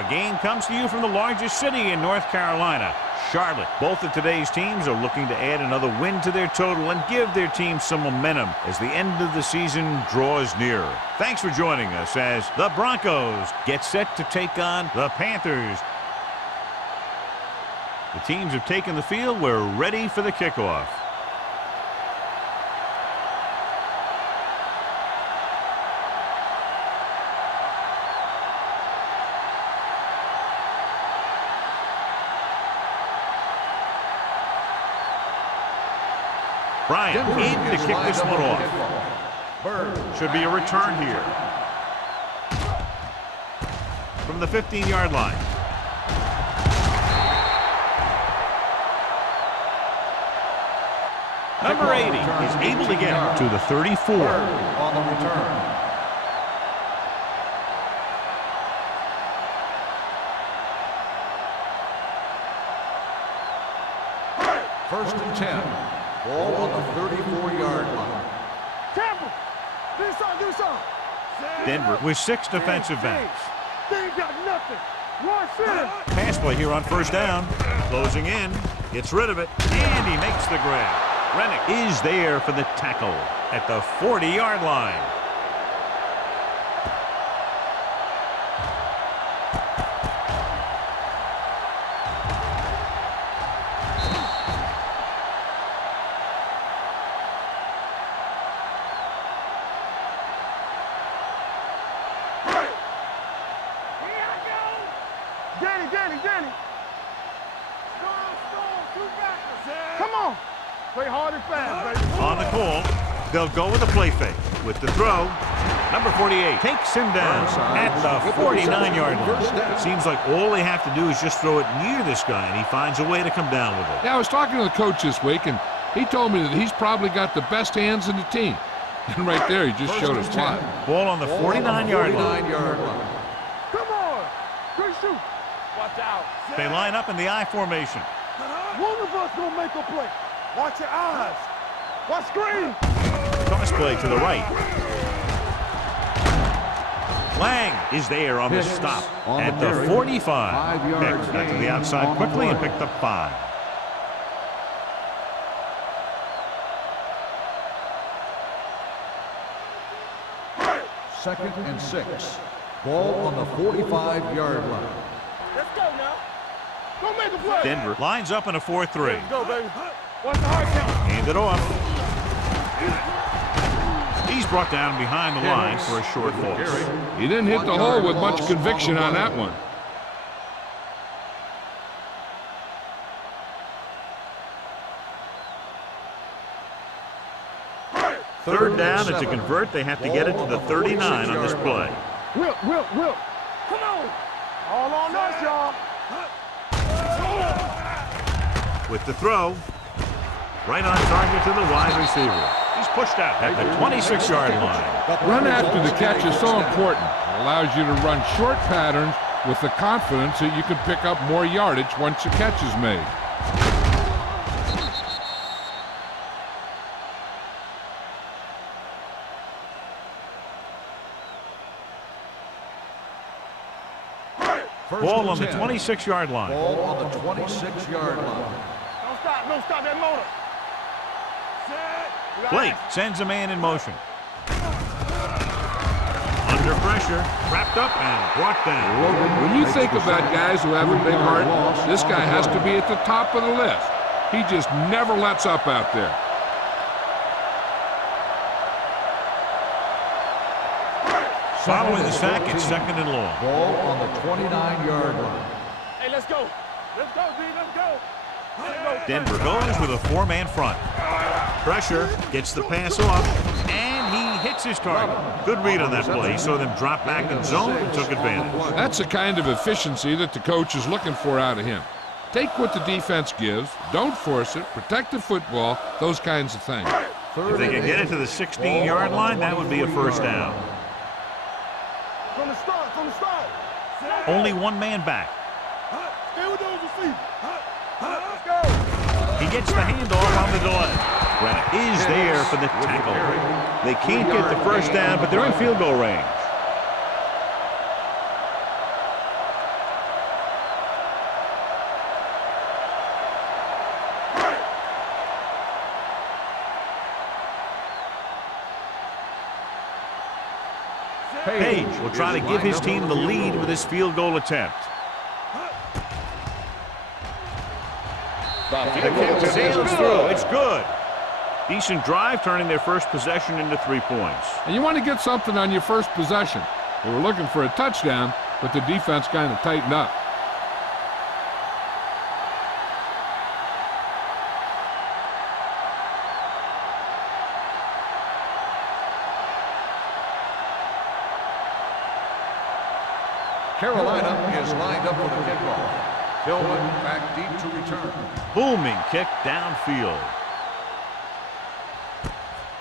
Our game comes to you from the largest city in North Carolina, Charlotte. Both of today's teams are looking to add another win to their total and give their team some momentum as the end of the season draws nearer. Thanks for joining us as the Broncos get set to take on the Panthers. The teams have taken the field. We're ready for the kickoff. Bryant in to kick this one off. Should be a return here. From the 15-yard line. Number 80 is able to get it to the 34. On the return. First and 10. Ball on the 34-yard line. Campbell, do something. Denver with 6 defensive backs. They ain't got nothing. One center. Pass play here on first down. Closing in. Gets rid of it. And he makes the grab. Rennick is there for the tackle at the 40-yard line. Danny. Come on. Play hard and fast, baby. On the call, they'll go with a play fake. With the throw, number 48 takes him down at the 49-yard line. Seems like all they have to do is just throw it near this guy, and he finds a way to come down with it. Yeah, I was talking to the coach this week, and he told me that he's probably got the best hands in the team. And right there, he just showed us why. Ball on the 49-yard line. Come on. Good shoot. Watch out. They line up in the I formation. One of us gonna make a play. Watch your eyes. Watch screen. Toss play to the right. Lang is there on the stop at the 45. Picked back to the outside quickly and picked up 5. Second and 6. Ball on the 45-yard line. Let's go now. Go make a play. Denver lines up in a 4-3. Let's go, baby. Watch the hard count. Hand it off. He's brought down behind the line for a short loss. He didn't hit the hole with much conviction on that one. Third down, and to convert, they have to get it to the 39 on this play. Whip. Come on. All on us, y'all. With the throw, right on target to the wide receiver. He's pushed out at the 26-yard line. Run after the catch is so important. It allows you to run short patterns with the confidence that you can pick up more yardage once the catch is made. Ball on the 26-yard line. Ball on the 26-yard line. Don't stop that motor. Blake sends a man in motion. Under pressure, wrapped up and brought down. When you think about guys who have a big heart, this guy has to be at the top of the list. He just never lets up out there. Following the sack, it's second and long. Ball on the 29-yard line. Hey, let's go. Let's go, D. Let's go. Denver goes with a 4-man front. Pressure, gets the pass off, and he hits his target. Good read on that play. He saw them drop back in zone and took advantage. That's the kind of efficiency that the coach is looking for out of him. Take what the defense gives, don't force it, protect the football, those kinds of things. If they can get it to the 16-yard line, that would be a first down. From the start. Only one man back. Stay with those receivers. Let's go. He gets the handoff on the delay. Rennick is there for the tackle. They can't get the first down, but they're in field goal range. Page will try to give his team the lead with his field goal attempt. The kick sails through. It's good. Decent drive, turning their first possession into 3 points. And you want to get something on your first possession. They were looking for a touchdown, but the defense kind of tightened up. Carolina is lined up for the kickoff. Tillman back deep to return. Booming kick downfield.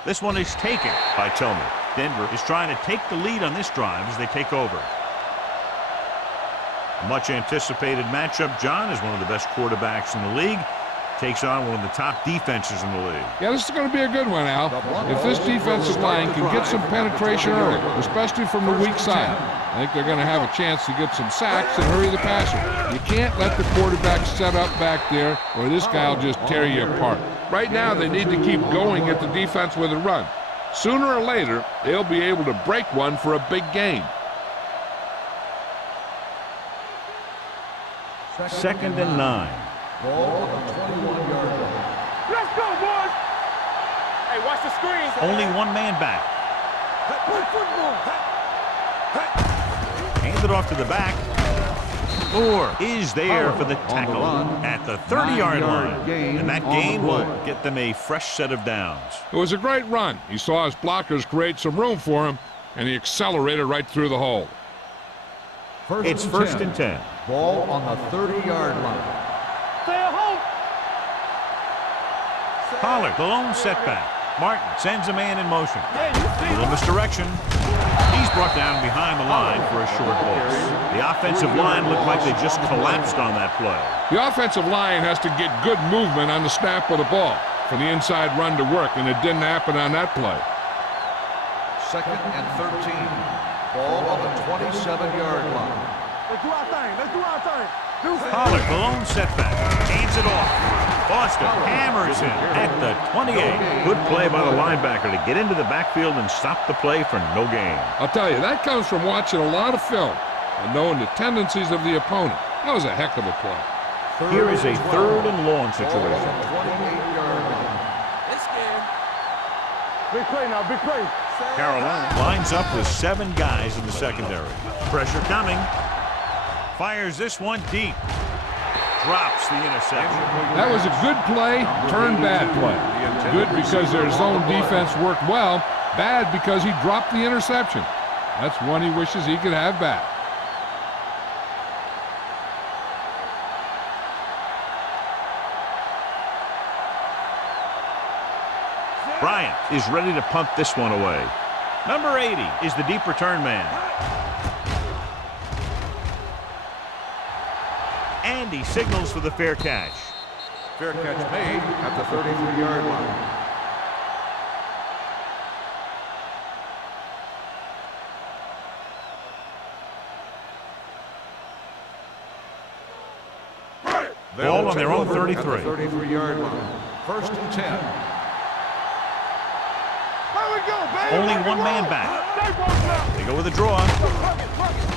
This one is taken by Tillman. Denver is trying to take the lead on this drive as they take over. A much anticipated matchup. John is one of the best quarterbacks in the league. Takes on one of the top defenses in the league. Yeah, this is going to be a good one, Al. If this defensive line can get some penetration early, especially from the weak side, I think they're going to have a chance to get some sacks and hurry the passer. You can't let the quarterback set up back there, or this guy will just tear you apart. Right now, they need to keep going at the defense with a run. Sooner or later, they'll be able to break one for a big gain. Second and 9. Ball on the 21-yard line. Let's go, boys. Hey, watch the screens. Only one man back. Play football. Handed off to the back. Moore is there for the tackle at the 30-yard line. And that gain will get them a fresh set of downs. It was a great run. He saw his blockers create some room for him, and he accelerated right through the hole. It's first and 10. Ball on the 30-yard line. Pollard, the lone setback. Martin sends a man in motion. Little misdirection. He's brought down behind the line for a short loss. The offensive line looked like they just collapsed on that play. The offensive line has to get good movement on the snap of the ball for the inside run to work, and it didn't happen on that play. Second and 13. Ball on the 27-yard line. Let's do our thing. Let's do our thing. Pollard, the lone setback. Hands it off. Boston hammers him at the 28. Good play by the linebacker to get into the backfield and stop the play for no gain. I'll tell you, that comes from watching a lot of film and knowing the tendencies of the opponent. That was a heck of a play. Here is a third and long situation. 28-yard line. Big play now, big play. Carolina lines up with 7 guys in the secondary. Pressure coming. Fires this one deep. Drops the interception. That was a good play, turned bad play. Good because their zone defense worked well. Bad because he dropped the interception. That's one he wishes he could have back. Bryant is ready to punt this one away. Number 80 is the deep return man. And he signals for the fair catch. Fair catch made at the 33-yard line. Ball on their own 33. At the 33-yard line. First and 10. Here we go, baby. Only one man back. They go with a draw.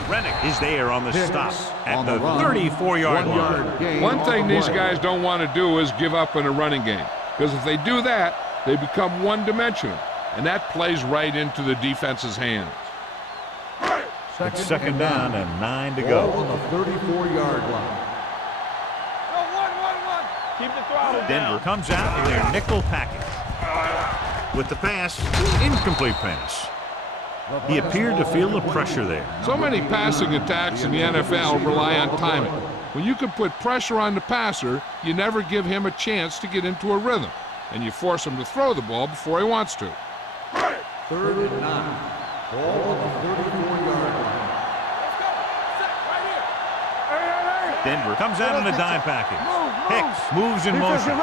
Rennick is there on the stop at the 34-yard line. One thing these guys don't want to do is give up in a running game, because if they do that, they become one-dimensional, and that plays right into the defense's hands. It's second down and 9 to go. On the 34-yard line. Keep the throttle Denver comes out in their nickel package. With the pass, incomplete pass. He appeared to feel the pressure there. So many passing attacks in the NFL rely on timing. When you can put pressure on the passer, you never give him a chance to get into a rhythm, and you force him to throw the ball before he wants to. Third and 9. Ball on the 34-yard line. Denver comes out in a dime package. Hicks moves in motion.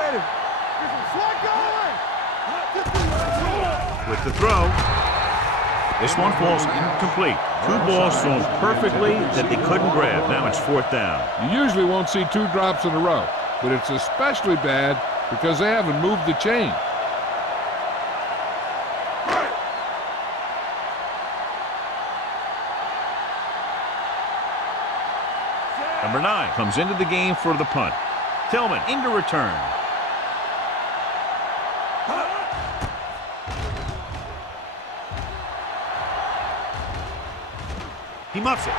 With the throw. This one falls incomplete. 2 balls thrown perfectly that they couldn't grab. Now it's 4th down. You usually won't see 2 drops in a row, but it's especially bad because they haven't moved the chain. Number 9 comes into the game for the punt. Tillman into return. He muffs it.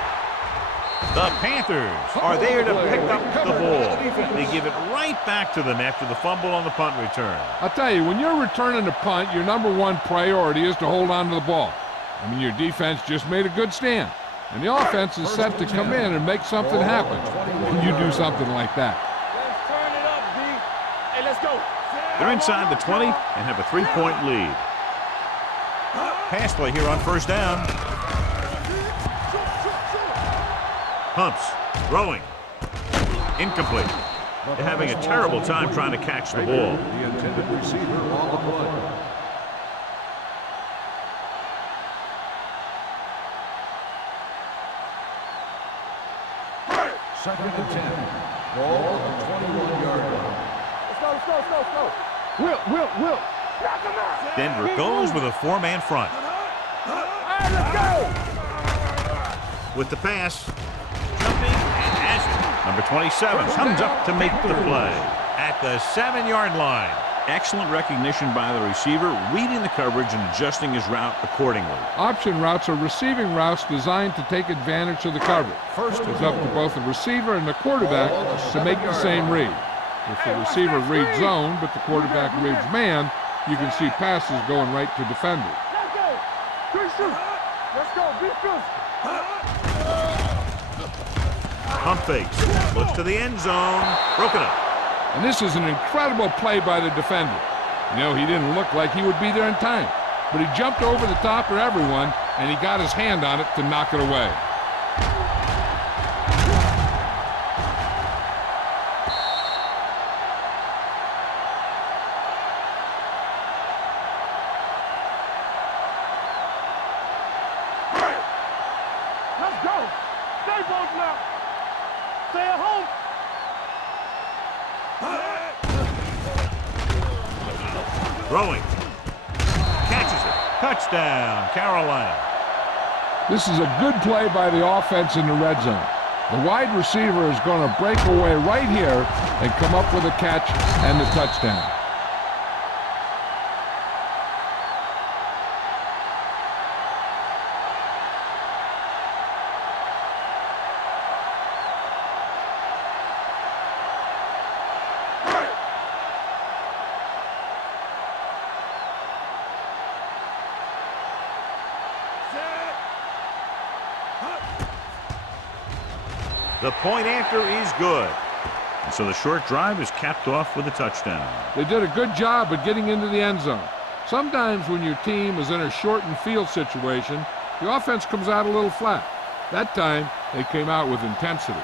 The Panthers are there to pick up the ball. They give it right back to them after the fumble on the punt return. I'll tell you, when you're returning a punt, your number one priority is to hold on to the ball. I mean, your defense just made a good stand. And the offense is set to come in and make something happen when you do something like that. Let's turn it up, D. Hey, let's go. They're inside the 20 and have a 3-point lead. Pass play here on first down. Pumps, throwing, incomplete. They're having a terrible time trying to catch the ball. The intended receiver on the play. Second and 10. Ball on the 21-yard line. Let's go. Will. Denver goes with a 4-man front. Hey, let's go. With the pass, jumping and has it. Number 27 comes up to make the play at the 7-yard line. Excellent recognition by the receiver, reading the coverage and adjusting his route accordingly. Option routes are receiving routes designed to take advantage of the coverage. It's up to both the receiver and the quarterback to make the same read. If the receiver reads zone, but the quarterback reads man, you can see passes going right to defenders. Let's go. Good shoot. Let's go. Be physical. Pump fakes, looks to the end zone, broken up. And this is an incredible play by the defender. You know, he didn't look like he would be there in time, but he jumped over the top of everyone, and he got his hand on it to knock it away. Let's go. Stay both now. Stay at home. Throwing, catches it, touchdown, Carolina. This is a good play by the offense in the red zone. The wide receiver is going to break away right here and come up with a catch and the touchdown. The point after is good. And so the short drive is capped off with a touchdown. They did a good job of getting into the end zone. Sometimes when your team is in a shortened field situation, the offense comes out a little flat. That time, they came out with intensity.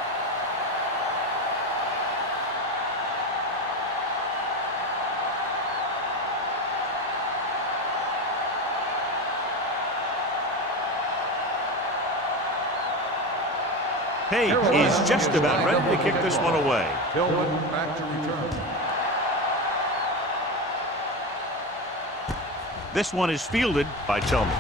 Page is just about ready to kick this one away. Tillman back to return. This one is fielded by Tillman.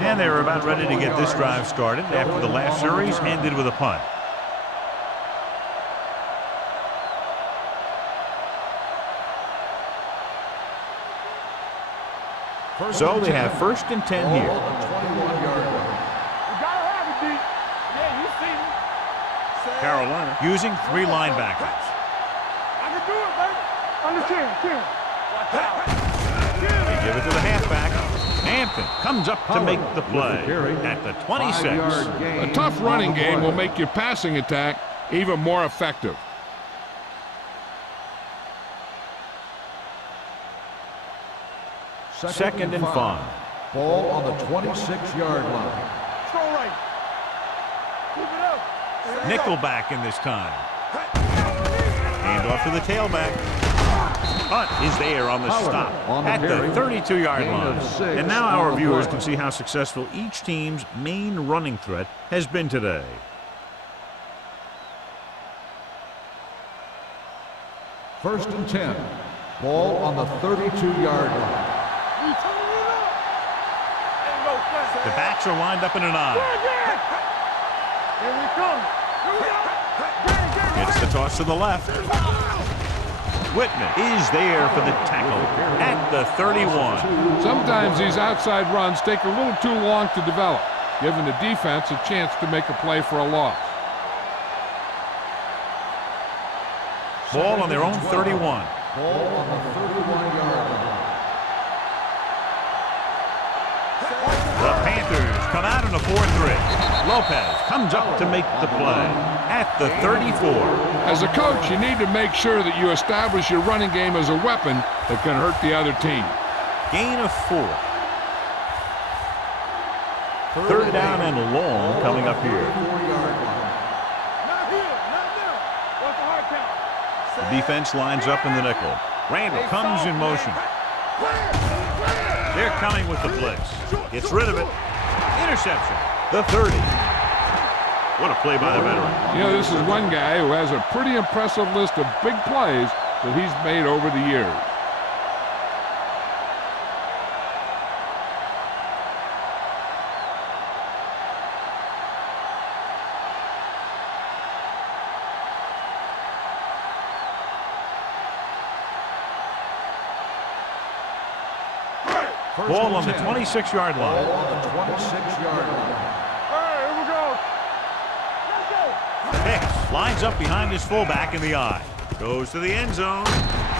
And they're about ready to get this drive started after the last series ended with a punt. So they have 1st and 10 here. Ball on the 21-yard line. Carolina using 3 linebackers. I can do it, baby. Understand. They give it to the halfback. Hampton comes up to make the play at the 26. A tough running game will make your passing attack even more effective. Second and 5. Ball on the 26-yard line. Throw right. Keep it up. Nickelback in this time. Hand off to the tailback. Punt is there on the stop at the 32-yard line. And now our viewers can see how successful each team's main running threat has been today. First and 10. Ball on the 32-yard line. The backs are lined up in an eye. Here we come. It's the toss to the left. Whitman is there for the tackle at the 31. Sometimes these outside runs take a little too long to develop, giving the defense a chance to make a play for a loss. Ball on their own 31. Ball on the 31-yard line. The Panthers come out in a 4-3. Lopez comes up to make the play at the 34. As a coach, you need to make sure that you establish your running game as a weapon that can hurt the other team. Gain of 4. Third down and long coming up here. Not here, not there. What's the hard count? The defense lines up in the nickel. Randall comes in motion. They're coming with the blitz. Gets rid of it. Interception. The 30. What a play by the veteran. You know, this is one guy who has a pretty impressive list of big plays that he's made over the years. Ball on the 26-yard line. Ball on the 26-yard line. All right, here we go. Let's go. Hicks lines up behind his fullback in the eye. Goes to the end zone.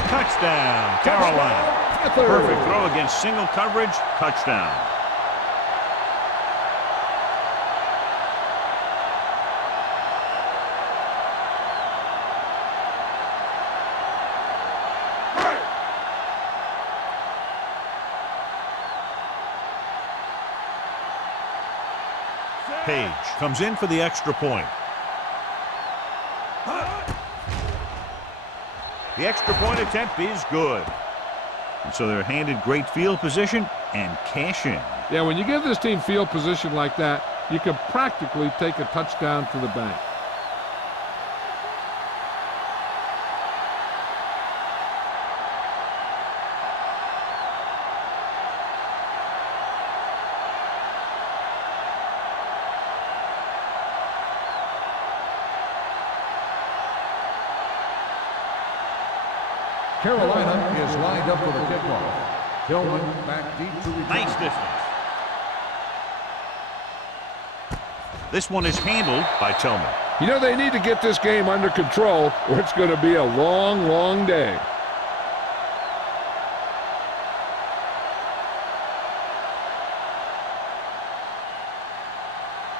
Touchdown, Carolina. Perfect throw against single coverage. Touchdown. Page comes in for the extra point. The extra point attempt is good. And so they're handed great field position and cash in. Yeah, when you give this team field position like that, you can practically take a touchdown to the bank. Carolina is lined up for the kickoff. Tillman back deep to return. Nice distance. This one is handled by Tillman. You know, they need to get this game under control or it's going to be a long, long day.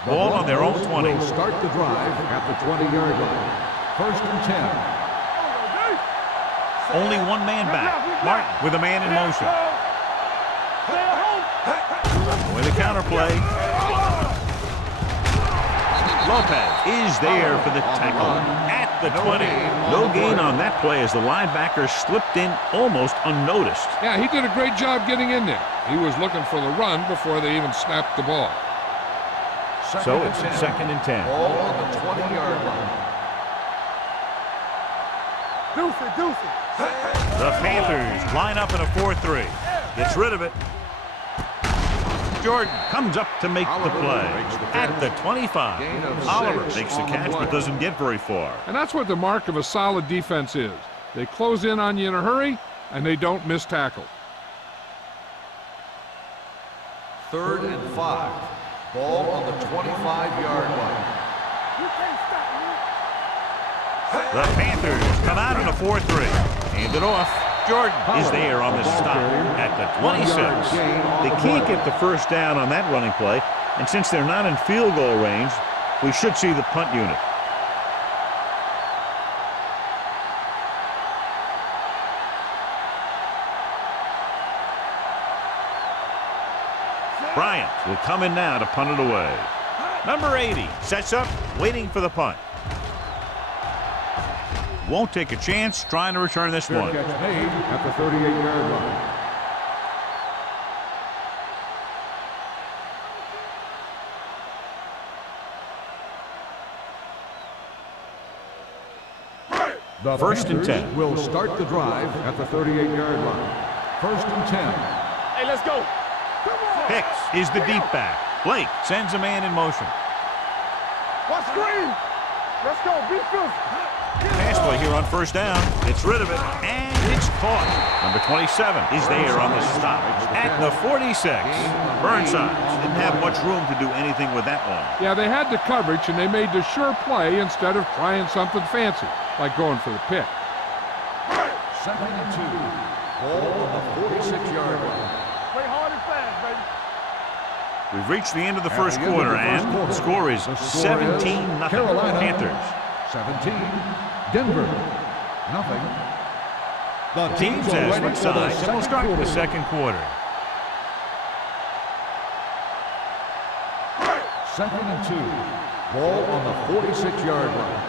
Ball on their own 20. Will start the drive at the 20-yard line. 1st and 10. Only one man back. Martin with a man in motion. With a counterplay. Lopez is there for the tackle at the 20. No gain on that play as the linebacker slipped in almost unnoticed. Yeah, he did a great job getting in there. He was looking for the run before they even snapped the ball. So it's 2nd and 10. Ball on the 20-yard line. Deuce. The Panthers line up in a 4-3. Gets rid of it. Jordan comes up to make the play at the 25. Oliver makes the catch but doesn't get very far. And that's what the mark of a solid defense is. They close in on you in a hurry, and they don't miss tackle. 3rd and 5. Ball on the 25-yard line. You can't stop me. The Panthers come out in a 4-3. Hand it off. Jordan is there on the stop at the 26. They can't get the first down on that running play, and since they're not in field goal range, we should see the punt unit. Bryant will come in now to punt it away. Number 80 sets up, waiting for the punt. Won't take a chance trying to return this one. Catch made at the 38-yard line. The 1st and 10. Will start the drive at the 38-yard line. 1st and 10. Hey, let's go. Hicks is the deep back. Blake sends a man in motion. Watch screen. Let's go. Be physical. Pass play here on first down. Gets rid of it, and it's caught. Number 27 is there on the stop at the 46. Burnside didn't have much room to do anything with that one. Yeah, they had the coverage, and they made the sure play instead of trying something fancy, like going for the pick. 2nd and 2. Ball on the 46-yard line. Play hard and fast, baby. We've reached the end of the first quarter, and the score is 17-0 Panthers. 17, Denver, nothing. The Teams as switch sides, and we'll start the second quarter. 2nd and 2. Ball on the 46-yard line.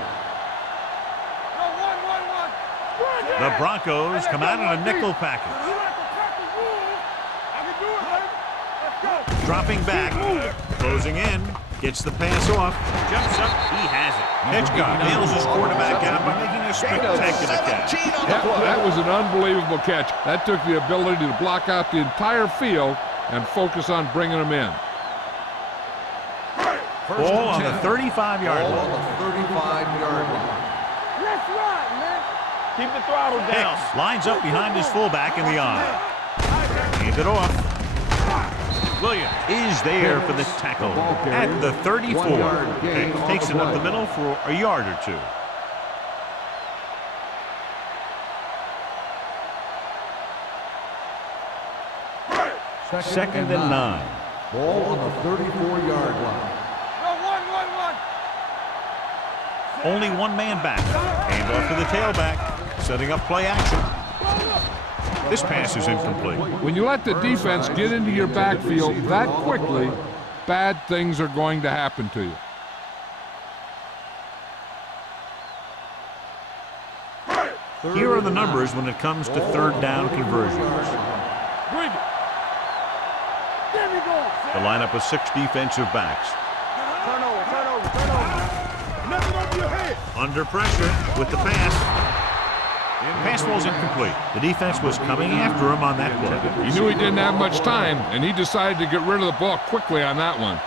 The Broncos come out in a nickel package. Dropping back, closing in, gets the pass off, jumps up, he has it. Hitchcock nails his quarterback out by making a spectacular catch. That was an unbelievable catch. That took the ability to block out the entire field and focus on bringing them in. Ball on the 35-yard line. Ball on the 35-yard line. Let's ride, man. Keep the throttle down. Hicks lines up behind his fullback in the eye. Hands it off. Williams is there for the tackle at the 34. Hicks takes it up the middle for a yard or two. Second and 9. Ball on the 34-yard line. Only one man back. Hand off to the tailback. Setting up play action. This pass is incomplete. When you let the defense get into your backfield that quickly, bad things are going to happen to you. Here are the numbers when it comes to third down conversions. The lineup of 6 defensive backs. Turn over. Nothing over your head. Under pressure with the pass. Pass ball's incomplete. The defense was coming after him on that play. He knew he didn't have much time, and he decided to get rid of the ball quickly on that one.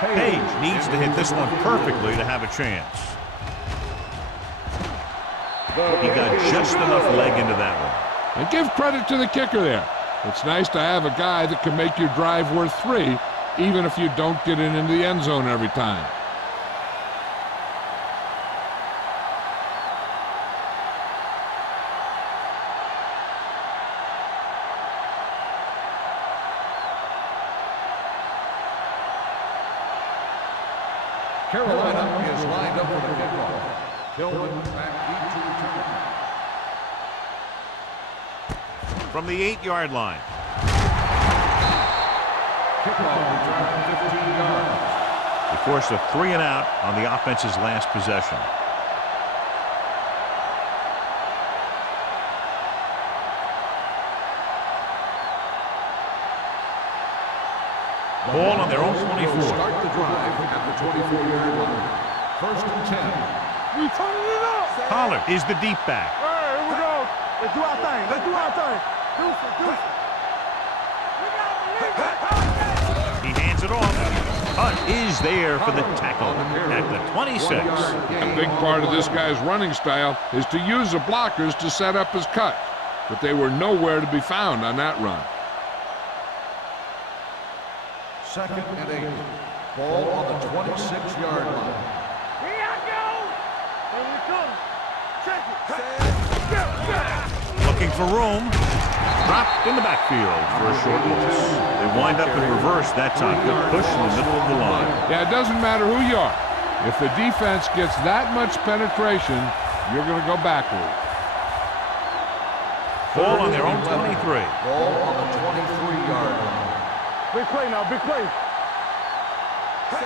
Page needs to hit this one perfectly to have a chance. He got just enough leg into that one. And give credit to the kicker there. It's nice to have a guy that can make your drive worth 3, even if you don't get it into the end zone every time. Carolina is lined up for the kickoff. Hillman back deep to return. From the 8-yard line. Kickoff return 15 yards. They forced a 3 and out on the offense's last possession. Ball on their own 24. Start the drive at the 24-yard line. 1st and 10. We turning it up. Pollard is the deep back. Here we go. Let's do our thing. He hands it off. Hunt is there for the tackle at the 26. A big part of this guy's running style is to use the blockers to set up his cut, but they were nowhere to be found on that run. 2nd and 8. Ball on the 26-yard line. Here I go. Here we come. Check it. Looking for room. Dropped in the backfield for a short loss. They wind up in reverse that time. Good push in the middle of the line. Yeah, it doesn't matter who you are. If the defense gets that much penetration, you're going to go backward. Ball on their own 23. Ball on the 23-yard line. Big play now, big play.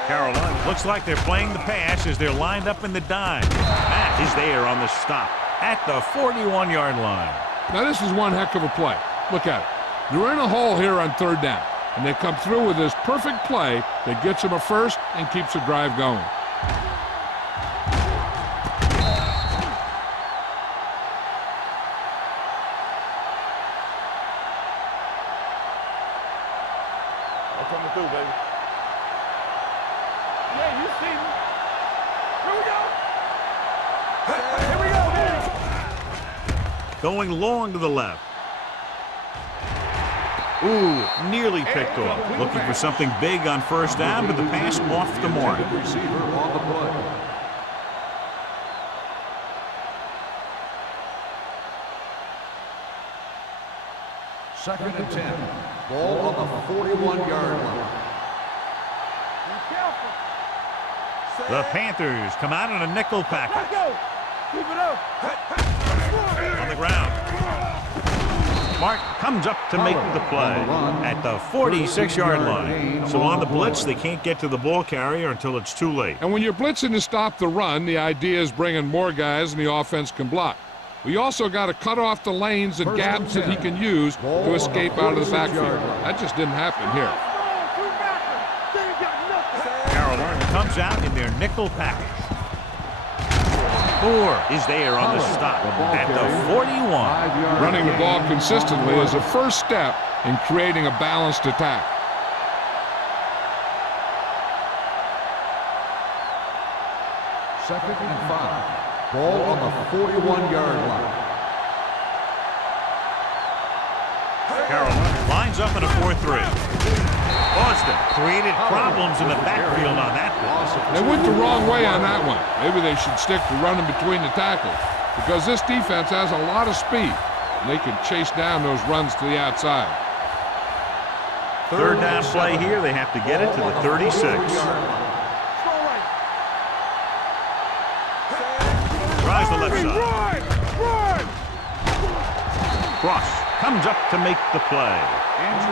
Carolina looks like they're playing the pass as they're lined up in the dime. Matt is there on the stop at the 41-yard line. Now this is one heck of a play. Look at it. They're in a hole here on 3rd down, and they come through with this perfect play that gets them a first and keeps the drive going. I'm coming through, baby. Yeah, you see me. Here we go. Here we go, baby. Going long to the left. Ooh, nearly picked off. Looking for something big on first down, but the pass off the mark. Receiver on the play. Second and 10. Ball on the 41-yard line. Be careful. The Panthers come out in a nickel Let's package. go. Keep it up. On the ground. Mark comes up to make the play at the 46-yard line. So on the blitz, they can't get to the ball carrier until it's too late. And when you're blitzing to stop the run, the idea is bringing more guys and the offense can block. We also got to cut off the lanes and gaps that he can use to escape out of the backfield. That just didn't happen here. Carolina comes out in their nickel package. Moore is there on the stop at the 41. Running the ball consistently is a first step in creating a balanced attack. Second and 5. Ball on the 41-yard line. Carolina lines up in a 4-3. Boston created problems in the backfield on that one. They went the wrong way on that one. Maybe they should stick to running between the tackles because this defense has a lot of speed and they can chase down those runs to the outside. Third down play here. They have to get it to the 36. Tries the left side. Cross comes up to make the play.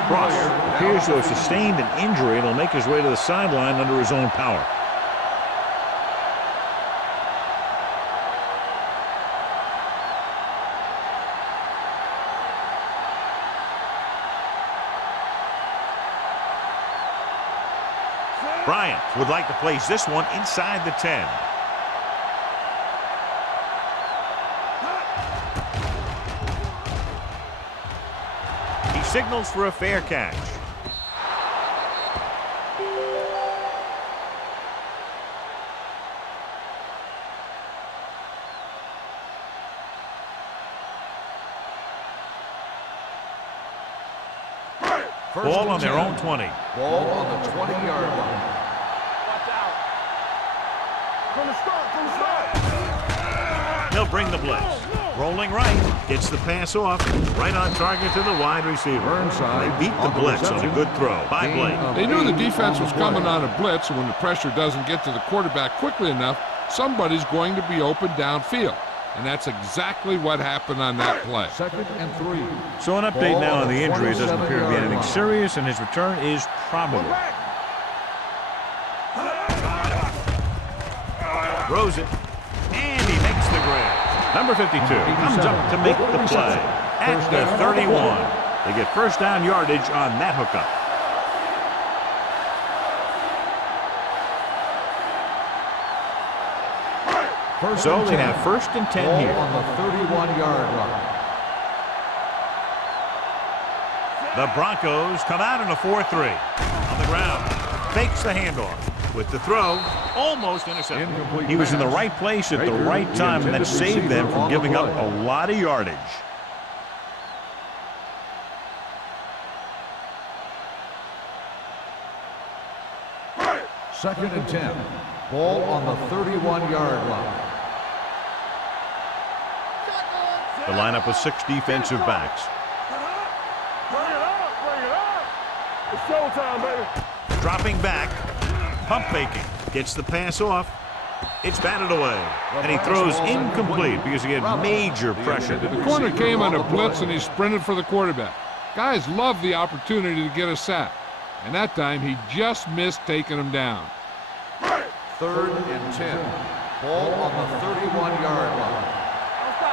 Cross appears to have sustained an injury and will make his way to the sideline under his own power. Bryant would like to place this one inside the 10. He signals for a fair catch. Ball on their own 20. Ball on the 20-yard line. Watch out. From the start. They'll bring the blitz. Rolling right, gets the pass off, right on target to the wide receiver. They beat the blitz on a good throw by Blake. They knew the defense was coming on a blitz, and when the pressure doesn't get to the quarterback quickly enough, somebody's going to be open downfield. And that's exactly what happened on that play. Second and 3. So an update now on the injury. It doesn't appear to be anything serious, and his return is probable. Throws it, and he makes the grab. Number 52 comes up to make the play at the 31. They get first down yardage on that hookup. So they have first and 10 here. On the 31-yard line. The Broncos come out in a 4-3. On the ground, fakes the handoff. With the throw, almost intercepted. He was in the right place at the right time, and that saved them from giving up a lot of yardage. Second and 10. Ball on the 31-yard line. The lineup with 6 defensive backs. Bring it up. It's showtime, baby. Dropping back, pump faking, gets the pass off. It's batted away, and he throws incomplete because he had major pressure. The corner came on a blitz, and he sprinted for the quarterback. Guys love the opportunity to get a sack, and that time he just missed taking him down. Third and 10. Ball on the 31-yard line.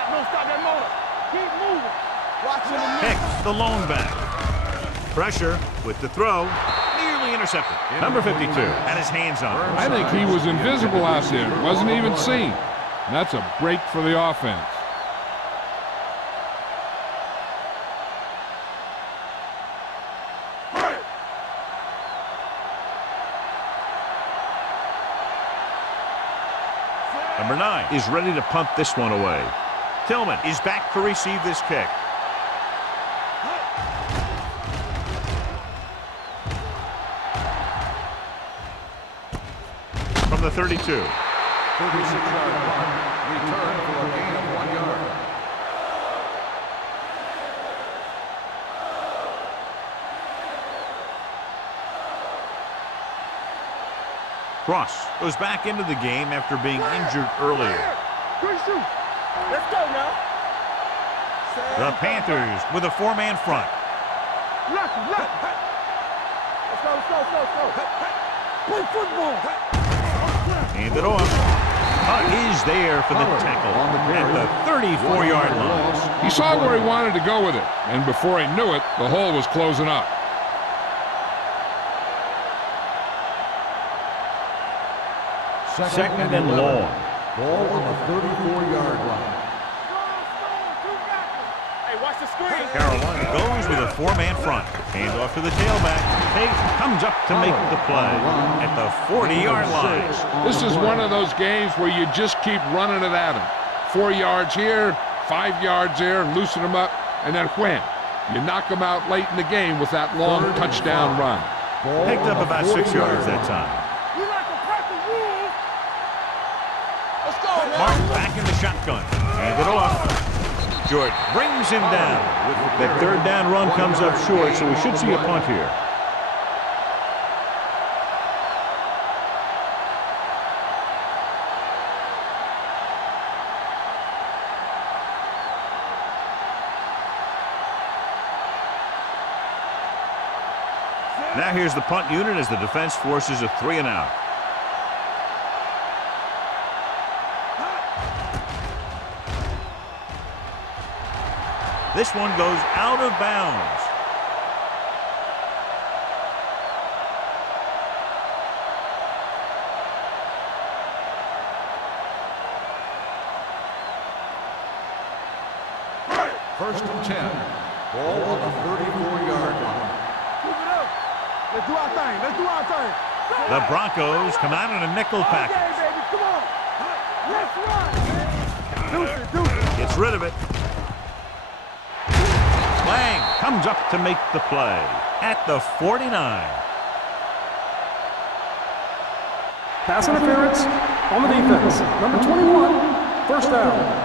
Don't stop that motor. Keep moving. Watch him. Hicks, the lone back. Pressure with the throw. Nearly intercepted. Number 52 had his hands on it. I think he was invisible out there. Wasn't even seen. And that's a break for the offense. Number 9 is ready to punt this one away. Tillman is back to receive this kick. From the 32. 36-yard punt. Return for a gain of 1 yard. Cross goes back into the game after being injured earlier. Let's go now. The Panthers with a 4-man front. Let's go. Play football. Hand it off. Punt is there for the tackle at the 34-yard line. He saw where he wanted to go with it, and before he knew it, the hole was closing up. Second and long. Ball on the 34-yard line. Hey, watch the screen. Carolina goes with a 4-man front. Hand off to the tailback. Tate comes up to make the play at the 40-yard line. This is one of those games where you just keep running it at him. 4 yards here, 5 yards there, and loosen them up, and then wham. You knock them out late in the game with that long touchdown run. Picked up about 6 yards that time. We like to practice rules. Let's go, man. Martin back in the shotgun. Hand it off. Jordan brings him down. That third down run comes up short, so we should see a punt here. Now here's the punt unit as the defense forces a 3-and-out. This one goes out of bounds. First and 10. Ball on the 34-yard line. Keep it up. Let's do our thing. The Broncos come out in a nickel package. Okay, baby, come on. Let's run. Deuce it. Gets rid of it. Lang comes up to make the play at the 49. Pass interference on the defense. Number 21, first down.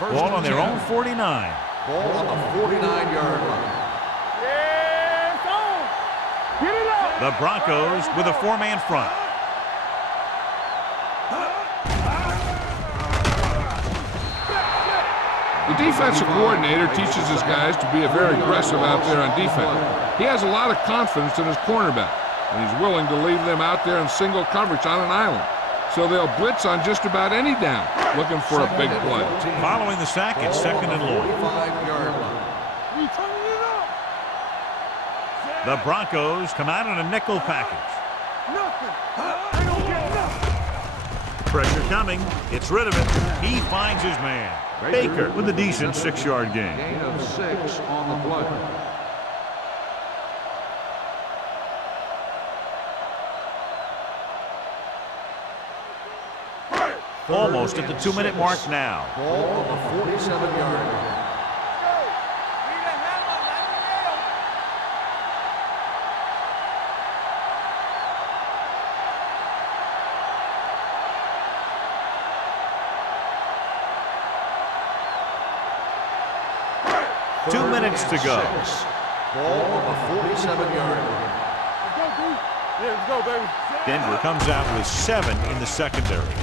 Ball on their own 49. Ball on the 49-yard line. Yeah, it's on. Get it up. The Broncos with a 4-man front. The defensive coordinator teaches his guys to be very aggressive out there on defense. He has a lot of confidence in his cornerback, and he's willing to leave them out there in single coverage on an island. So they'll blitz on just about any down, looking for a big play. Following the sack, it's second and long. 45-yard line. We turning it up. The Broncos come out in a nickel package. Nothing. I don't get nothing. Pressure coming. Gets rid of it. He finds his man. Baker with a decent 6-yard gain. Gain of 6 on the play. Almost at the 2-minute mark now. Ball on the 47-yard line. Two minutes to go. Ball on the 47-yard line. Let's go, dude. Yeah, let's go, baby. Denver comes out with 7 in the secondary.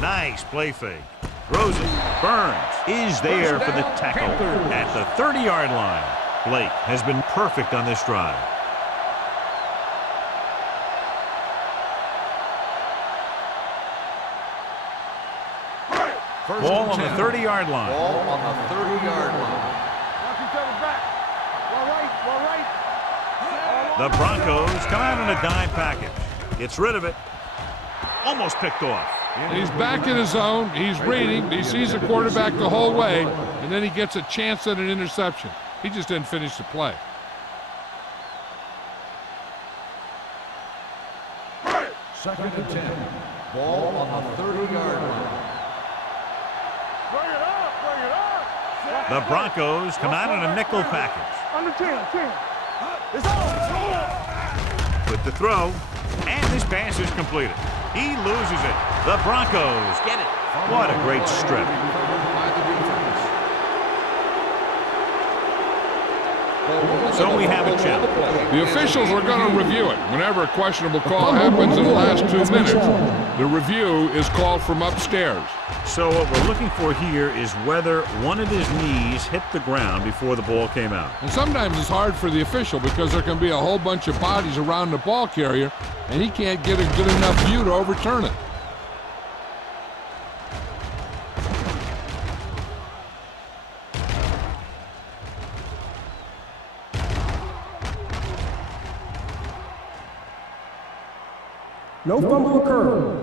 Nice play fake. Rosen, Burns is there for the tackle at the 30-yard line. Blake has been perfect on this drive. Ball on the 30-yard line. Ball on the 30-yard line. Watch each other back. Well, right. The Broncos come out in a dime package. Gets rid of it. Almost picked off. And he's back in his zone. He's reading. He sees the quarterback the whole way, and then he gets a chance at an interception. He just didn't finish the play. Second and 10. Ball on the 30-yard line. Bring it up, bring it up. The Broncos come out in a nickel package. Under 10. It's on. With the throw, and this pass is completed. He loses it. The Broncos get it. What a great strip. By the defense. So we have a challenge. The officials are going to review it. Whenever a questionable call happens in the last 2 minutes, the review is called from upstairs. So what we're looking for here is whether one of his knees hit the ground before the ball came out. And sometimes it's hard for the official because there can be a whole bunch of bodies around the ball carrier, and he can't get a good enough view to overturn it. No fumble occurred.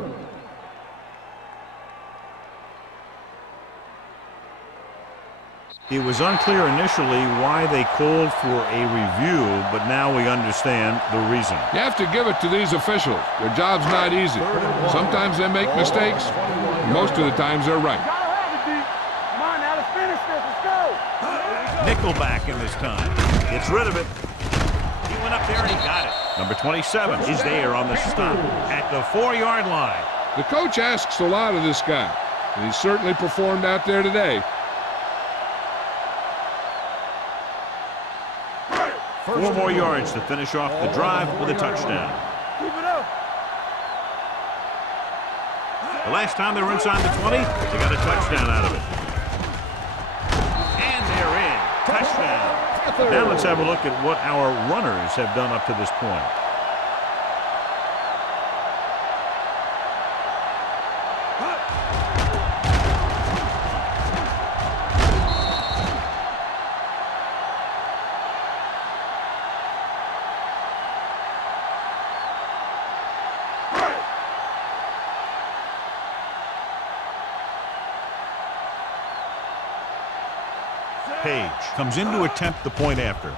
It was unclear initially why they called for a review, but now we understand the reason. You have to give it to these officials. Their job's not easy. Sometimes they make mistakes. Most of the times they're right. Gotta have it, D. Come on, now let's finish this. Let's go. Nickelback in this time. Gets rid of it. He went up there and he got it. Number 27 is there on the stop at the 4-yard line. The coach asks a lot of this guy, and he certainly performed out there today. 4 more yards to finish off the drive with a touchdown. Keep it up. The last time they were inside the 20, they got a touchdown out of it. And they're in. Touchdown. Now let's have a look at what our runners have done up to this point. Page comes in to attempt the point after.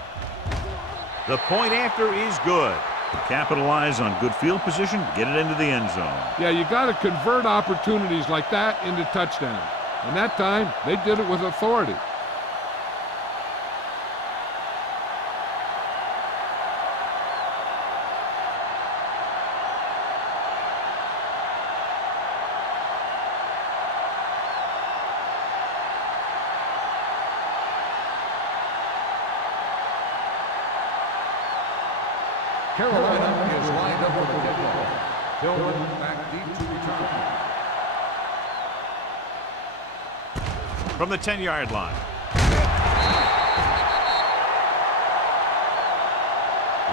The point after is good. To capitalize on good field position, get it into the end zone. Yeah, you got to convert opportunities like that into touchdowns. And that time, they did it with authority. Carolina is lined up for the kickoff. Tillman back deep to return. From the 10-yard line.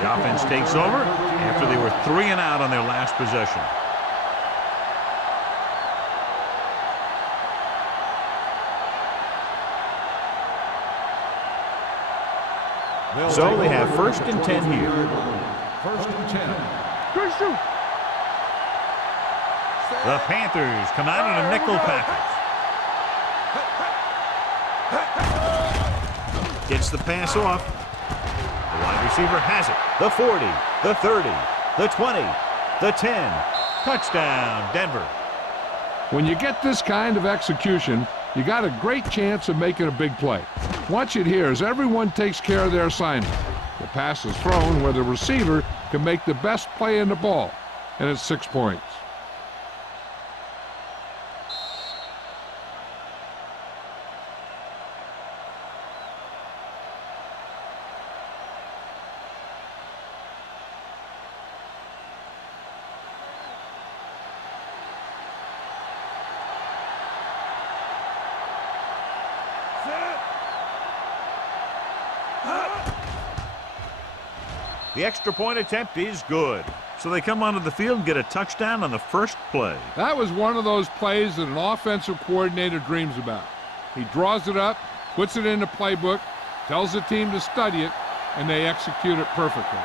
The offense takes over after they were 3 and out on their last possession. So they have 1st and 10 here. 1st and 10. Good shoot. The Panthers come out in a nickel package. Gets the pass off. The wide receiver has it. The 40, the 30, the 20, the 10. Touchdown, Denver. When you get this kind of execution, you got a great chance of making a big play. Watch it here as everyone takes care of their assignment. The pass is thrown where the receiver can make the best play in the ball, and it's 6 points. The extra point attempt is good. So they come onto the field and get a touchdown on the first play. That was one of those plays that an offensive coordinator dreams about. He draws it up, puts it in the playbook, tells the team to study it, and they execute it perfectly.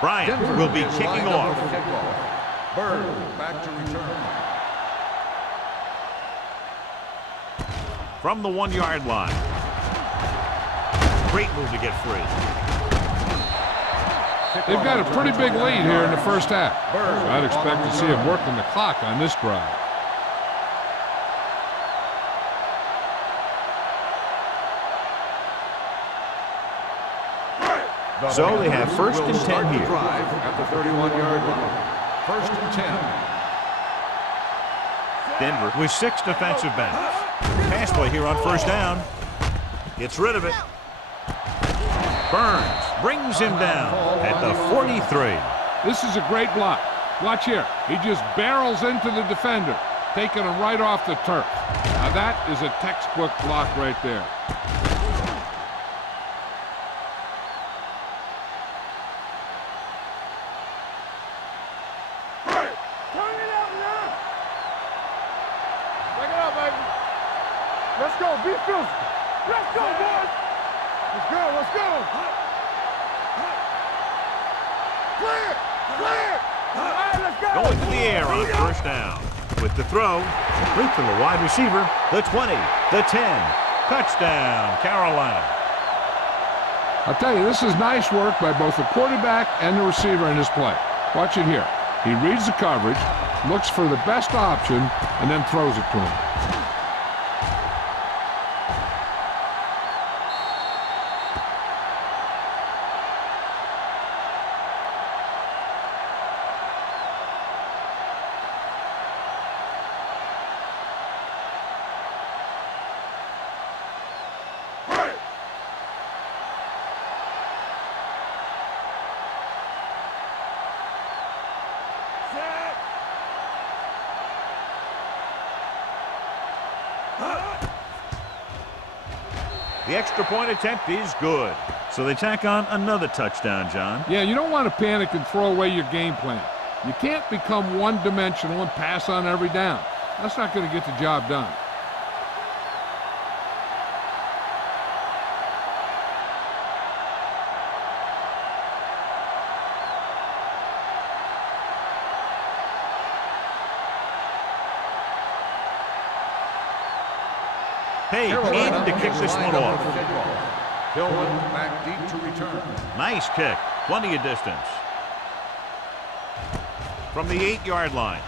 Bryant will be kicking off. Bird back to return. From the 1-yard line. Great move to get free. They've got a pretty big lead here in the first half. So I'd expect to see him working the clock on this drive. So they have first and 10 here. Drive at the 31-yard line. First and 10. Denver with 6 defensive backs. Pass play here on first down. Gets rid of it. Burns brings him down at the 43. This is a great block. Watch here. He just barrels into the defender, taking him right off the turf. Now that is a textbook block right there. Let's go, be physical. Let's go, boys. Let's go, let's go. Clear, clear. All right, let's go. Going to the air on first down. With the throw, complete to the wide receiver, the 20, the 10. Touchdown, Carolina. I'll tell you, this is nice work by both the quarterback and the receiver in this play. Watch it here. He reads the coverage, looks for the best option, and then throws it to him. The extra point attempt is good. So they tack on another touchdown, John. Yeah, you don't want to panic and throw away your game plan. You can't become one-dimensional and pass on every down. That's not going to get the job done. Hey, in to kick this one off. Hillman back deep to return. Nice kick. Plenty of distance. From the 8-yard line.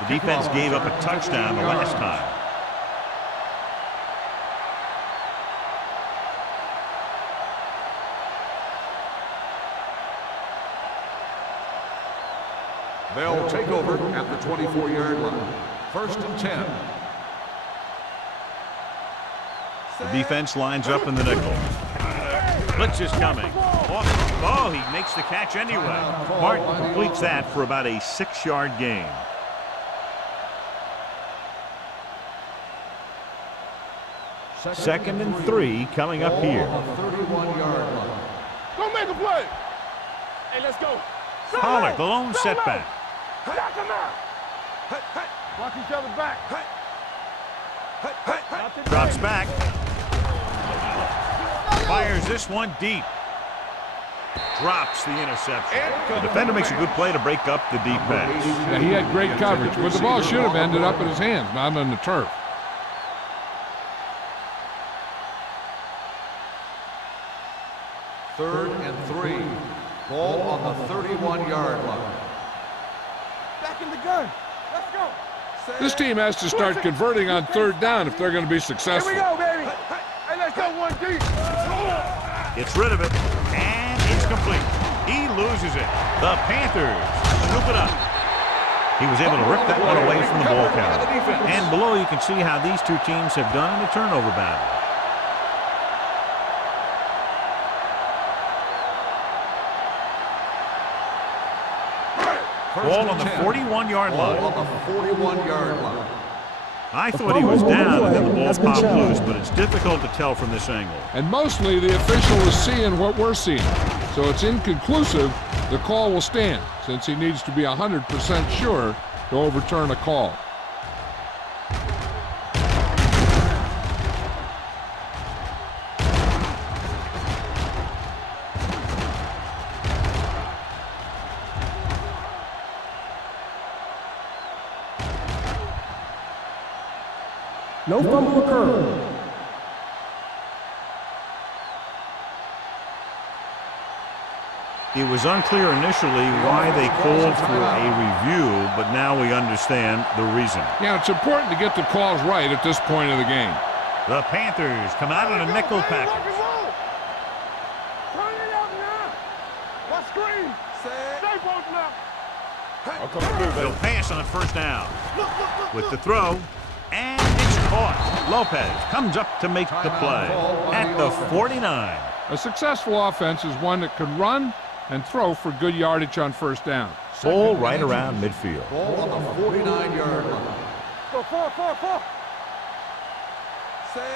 The defense gave up a touchdown the last time. They'll take over at the 24-yard line. First and 10. The defense lines up in the nickel. Blitz is coming. Oh, he makes the catch anyway. Martin completes that for about a 6-yard gain. Second and 3 coming up here. 31-yard line. Go make a play. Hey, let's go. Pollard, the lone setback. Knock him out. Block each other back. Drops back. Fires this one deep. Drops the interception. The defender makes a good play to break up the deep pass. Yeah, he had great coverage, but the ball should have ended up in his hands, not on the turf. Third and 3. Ball on the 31-yard line. Back in the gun. Let's go. This team has to start converting on third down if they're going to be successful. Here we go, baby. Hey, let's go one deep. Gets rid of it, and it's complete. He loses it. The Panthers scoop it up. He was able to rip that one away from the ball carrier. And below you can see how these two teams have done in the turnover battle. Ball on the 41-yard line. Ball on the 41-yard line. I thought he was down and then the ball popped loose, but it's difficult to tell from this angle. And mostly the official is seeing what we're seeing. So it's inconclusive. The call will stand since he needs to be 100% sure to overturn a call. No fumble occurred. It was unclear initially why they called for a review, but now we understand the reason. Yeah, it's important to get the calls right at this point of the game. The Panthers come out on a nickel package. Turn it up now. What screen? Stay both now. They'll pass on first down. With the throw, and it's caught. Lopez comes up to make the play at the 49. A successful offense is one that can run and throw for good yardage on first down. Ball right around midfield. Ball on the 49-yard line. Go, four.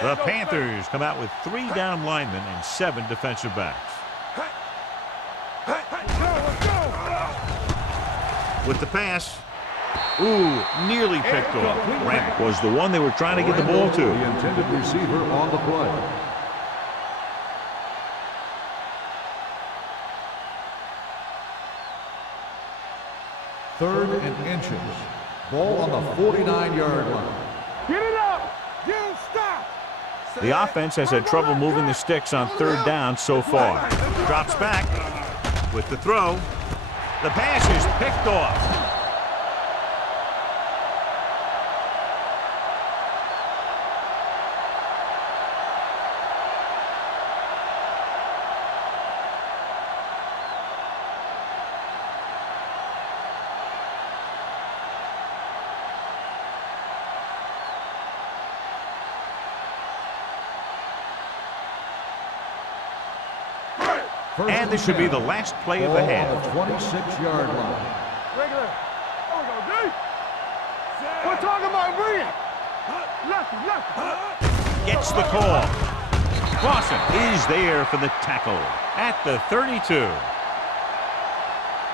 The Panthers come out with 3 down linemen and 7 defensive backs. Let's go. With the pass, nearly picked off. Ramp was the one they were trying to get the ball to. The intended receiver on the play. Third and inches. Ball on the 49-yard line. Get it up. Get stop. The offense has had trouble moving the sticks on 3rd down so far. Drops back with the throw. The pass is picked off. And this should be the last play of the half. Ball on the 26-yard line. Regular. There we go, D. We're talking about bring it. Left. Gets the call. Clausen is there for the tackle at the 32.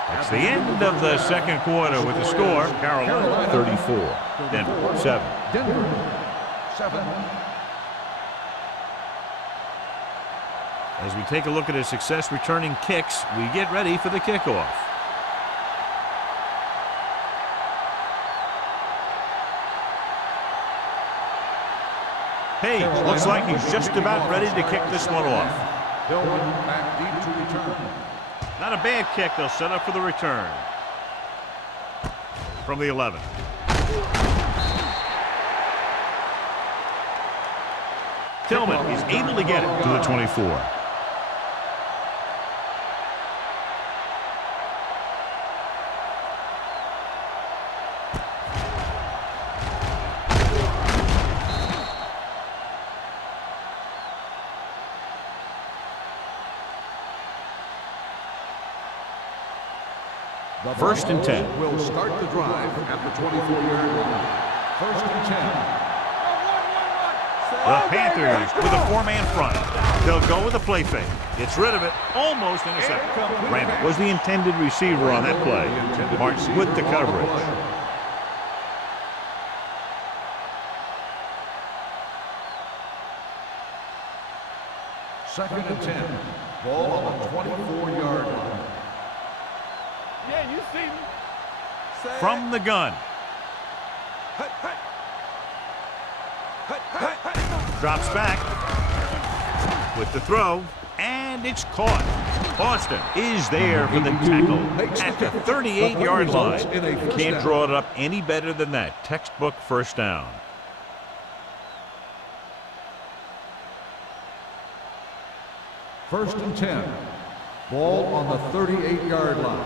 That's the end of the second quarter with the score. Carolina 34, Denver 7. Denver 7. As we take a look at his success returning kicks, we get ready for the kickoff. Page looks like he's just about ready to kick this one off. Hillman back deep to return. Not a bad kick. They'll set up for the return. From the 11. Tillman is able to get it to the 24. First and 10. Will start the drive at the 24-yard line. First and 10. The Panthers with a 4-man front. They'll go with a play fake. Gets rid of it. Almost intercepted. Randall was the intended receiver on that play. Martin with the coverage. Second and 10. Ball on the 24-yard line. Yeah, you see me. From the gun. Drops back with the throw, and it's caught. Austin is there for the tackle at the 38-yard line. Can't draw it up any better than that. Textbook first down. First and 10. Ball on the 38-yard line.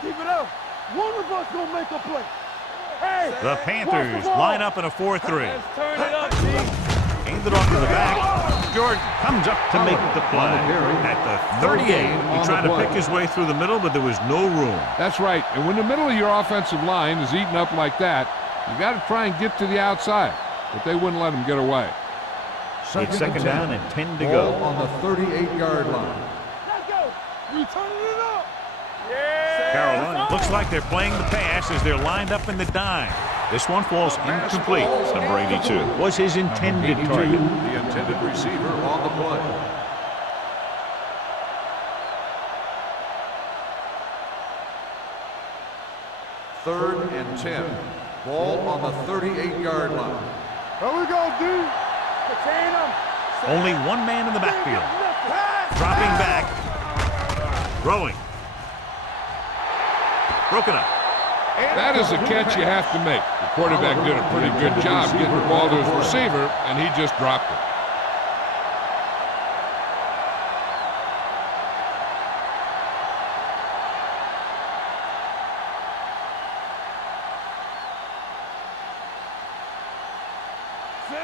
Keep it up. One of us gonna make a play. Hey, The Panthers line up in a 4-3. let's turn it up, G. Hands it off to the back. Jordan comes up to make the play at the 38. He tried to pick his way through the middle, but there was no room. That's right. And when the middle of your offensive line is eaten up like that, you got to try and get to the outside. But they wouldn't let him get away. It's second down and 10 to Ball go. on the 38-yard line. Let's go. We turning it up. Yeah. Carolina looks like they're playing the pass as they're lined up in the dime. This one falls incomplete. Number 82 was his intended target. The intended receiver on the play. Third and 10. Ball on the 38-yard line. There we go, D. Contain him. Only one man in the backfield. Dropping back. Throwing. Broken up. That is a catch you have to make. The quarterback did a pretty good job getting the ball to his receiver, and he just dropped it.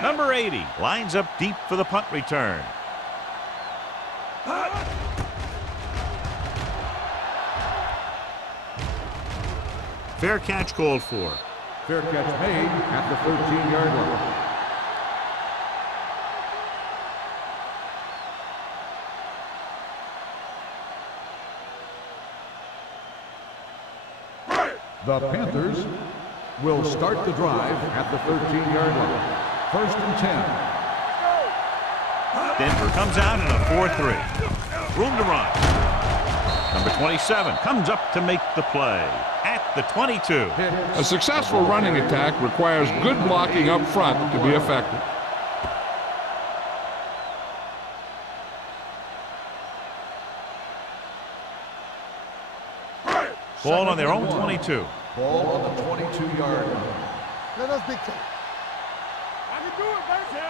Number 80 lines up deep for the punt return. Fair catch called for. Fair catch made at the 13-yard line. The Panthers will start the drive at the 13-yard line. 1st and 10. Denver comes out in a 4-3. Room to run. Number 27 comes up to make the play at the 22. A successful running attack requires good blocking up front to be effective. Ball on their own 22. Ball on the 22-yard line. Let us be clear. I can do it, baby.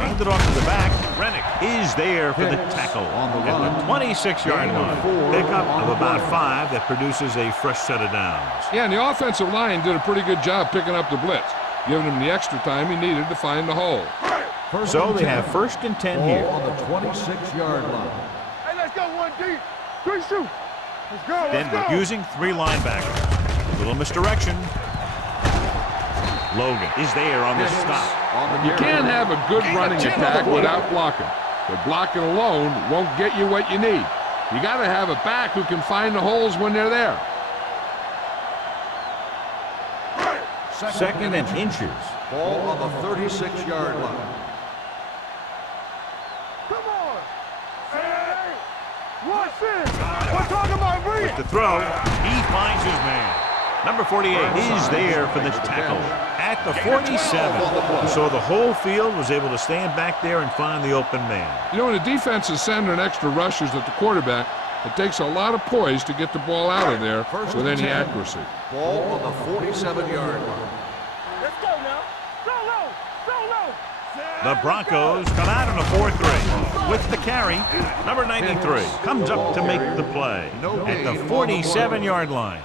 Handed off to the back. Rennick is there for the tackle on the at run. the 26-yard line. Pickup of about 5 that produces a fresh set of downs. Yeah, and the offensive line did a pretty good job picking up the blitz, giving him the extra time he needed to find the hole. So they have 1st and 10 Ball here. on the 26-yard line. Hey, let's go, 1D. 3 shoot. Let's go, Denver using 3 linebackers. A little misdirection. Logan is there on the stop. You can't have a good running attack without blocking. But blocking alone won't get you what you need. You got to have a back who can find the holes when they're there. 2nd and inches. Ball on the 36-yard line. Come on. Hey, watch this. We're talking about With the throw, he finds his man. Number 48 is there for the tackle at the 47. So the whole field was able to stand back there and find the open man. You know, when the defense is sending extra rushers at the quarterback, it takes a lot of poise to get the ball out of there with any accuracy. Ball on the 47-yard line. Let's go now. Go low. Go low. The Broncos come out in a 4-3 with the carry. Number 93 comes up to make the play at the 47-yard line.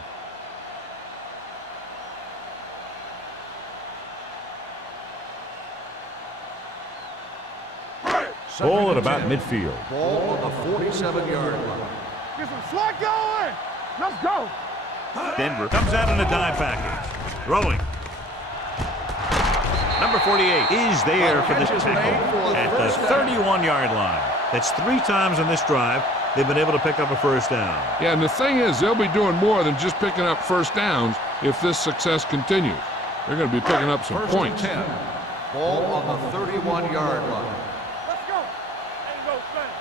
Ball at about midfield. Ball on the 47-yard line. Get some slack going. Let's go. Denver comes out in a dime package. Throwing. Number 48 is there for the tackle at the 31-yard line. That's 3 times on this drive they've been able to pick up a first down. Yeah, and the thing is, they'll be doing more than just picking up first downs if this success continues. They're going to be picking up some 1st points. and 10. Ball on the 31-yard line. Let's go. Ain't no thing.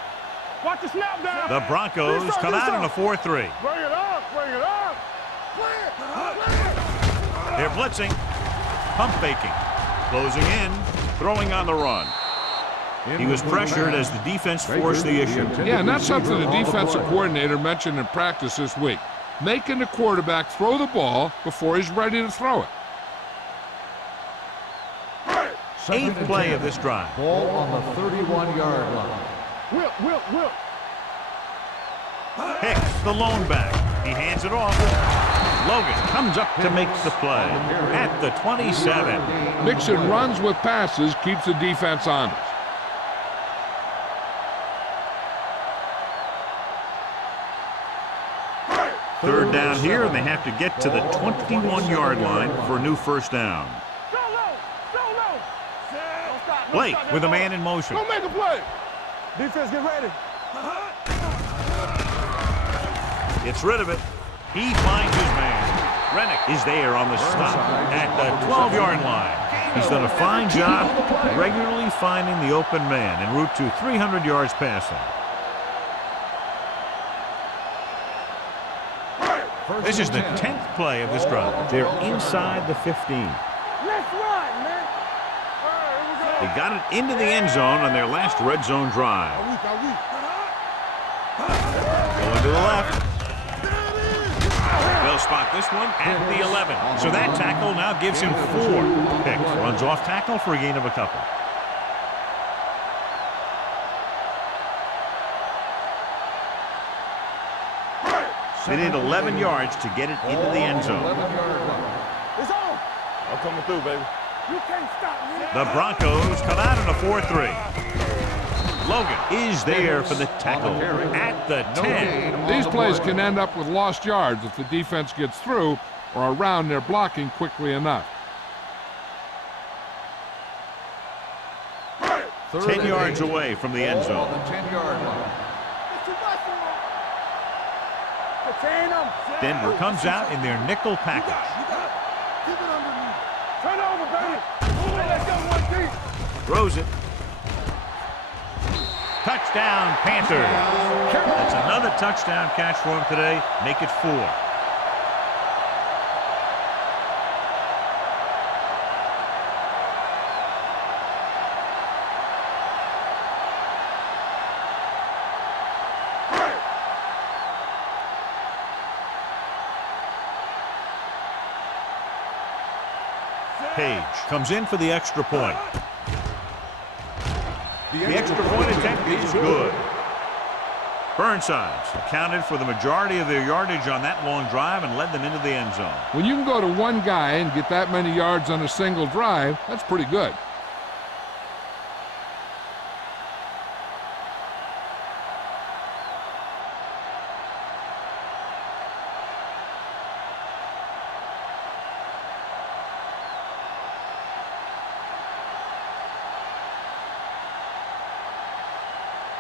Watch the snap down. The Broncos come out in a 4-3. Bring it up. Bring it up. Play it. Play it. They're blitzing. Pump faking. Closing in. Throwing on the run. He was pressured as the defense forced the issue. Yeah, and that's something the defensive coordinator mentioned in practice this week. Making the quarterback throw the ball before he's ready to throw it. 8th play of this drive. Ball on the 31-yard line. Whip. Hicks, the lone back. He hands it off. Logan comes up to make the play at the 27. Mixing runs with passes keeps the defense honest. Third down here, and they have to get to the 21-yard line for a new first down. Go low. Go low. Don't stop. No Blake stop with a that ball. man in motion. Go make a play. Defense, get ready. Gets rid of it. He finds his man. Rennick is there on the stop at the 12-yard line. He's done a fine job regularly finding the open man en route to 300 yards passing. This is the 10th play of this drive. They're inside the 15. Let's run, man. They got it into the end zone on their last red zone drive. Going to the left. They'll spot this one at the 11. So that tackle now gives him 4 picks. Runs off tackle for a gain of a couple. They need 11 yards to get it into the end zone. It's on. I'm coming through, baby. You can't stop me. The Broncos come out in a 4-3. Logan is there for the tackle at the 10. These plays can end up with lost yards if the defense gets through or around their blocking quickly enough. 10 yards away from the end zone. On the 10-yard line. Denver comes out in their nickel package. Keep it underneath. Turn over, baby. Let's go one deep. Throws it. Touchdown, Panthers. That's another touchdown catch for him today. Make it 4. Page comes in for the extra point. The extra point attempt is good. Burnsides accounted for the majority of their yardage on that long drive and led them into the end zone. When you can go to one guy and get that many yards on a single drive, that's pretty good.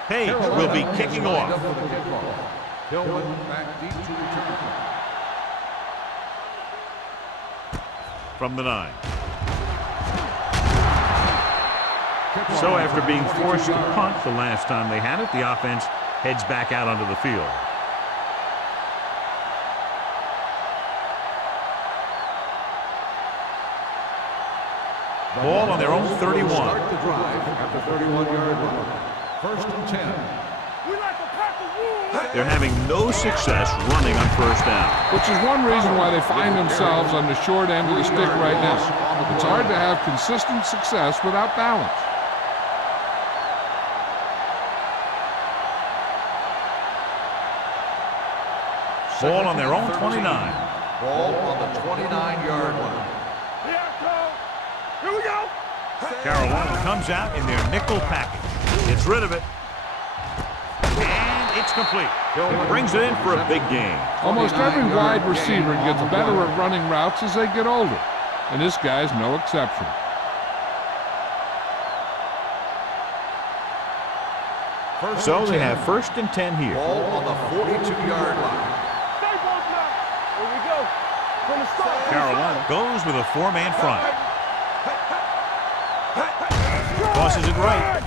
Page will be kicking off. Hillman back deep to return. From the 9. So after being forced to punt the last time they had it, the offense heads back out onto the field. Ball on their own 31. Start the drive at the 31-yard line. 1st and 10. We like to pack the wool. They're having no success running on 1st down. Which is one reason why they find themselves on the short end of the stick right now. It's hard to have consistent success without balance. Ball on their own 29. Ball on the 29-yard line. Here I come. Here we go. Carolina comes out in their nickel package. Gets rid of it. And it's complete. It brings it in for a big gain. Almost every wide receiver gets better at running routes as they get older, and this guy's no exception. So they have 1st and 10 here. Ball on the 42-yard line. Stay both now. Here we go. From the start. Carolina goes with a 4-man front. Tosses it right.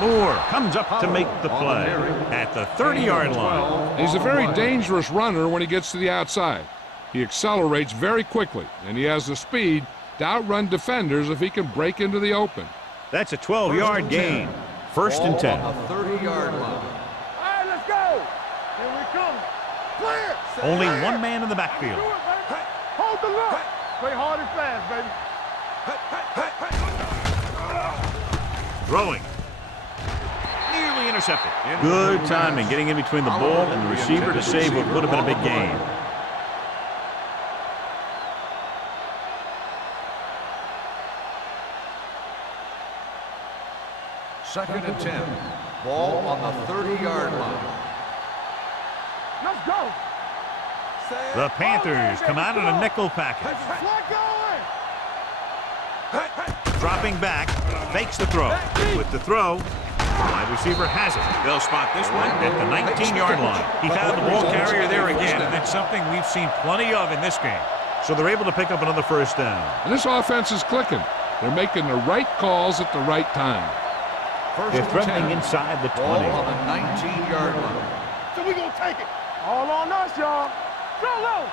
Moore comes up to make the play at the 30-yard line. He's a very dangerous runner when he gets to the outside. He accelerates very quickly, and he has the speed to outrun defenders if he can break into the open. That's a 12-yard gain. 1st and 10. On the 30-yard line. All right, let's go. Here we come. Clear. Only one man in the backfield. Do it, baby. Hold the look. Play hard and fast, baby. Throwing. Nearly intercepted. Good timing getting in between the ball and the receiver to save what would have been a big gain. Second and 10. Ball on the 30-yard line. Let's go. The Panthers come out in a nickel package. Flag going. Dropping back, fakes the throw. With the throw, wide receiver has it. They'll spot this one at the 19-yard line. He found the ball carrier there again, and that's something we've seen plenty of in this game. So they're able to pick up another 1st down. And this offense is clicking. They're making the right calls at the right time. They're threatening inside the 20. Ball on the 19-yard line. So we gonna take take it. All on us, y'all. Solo.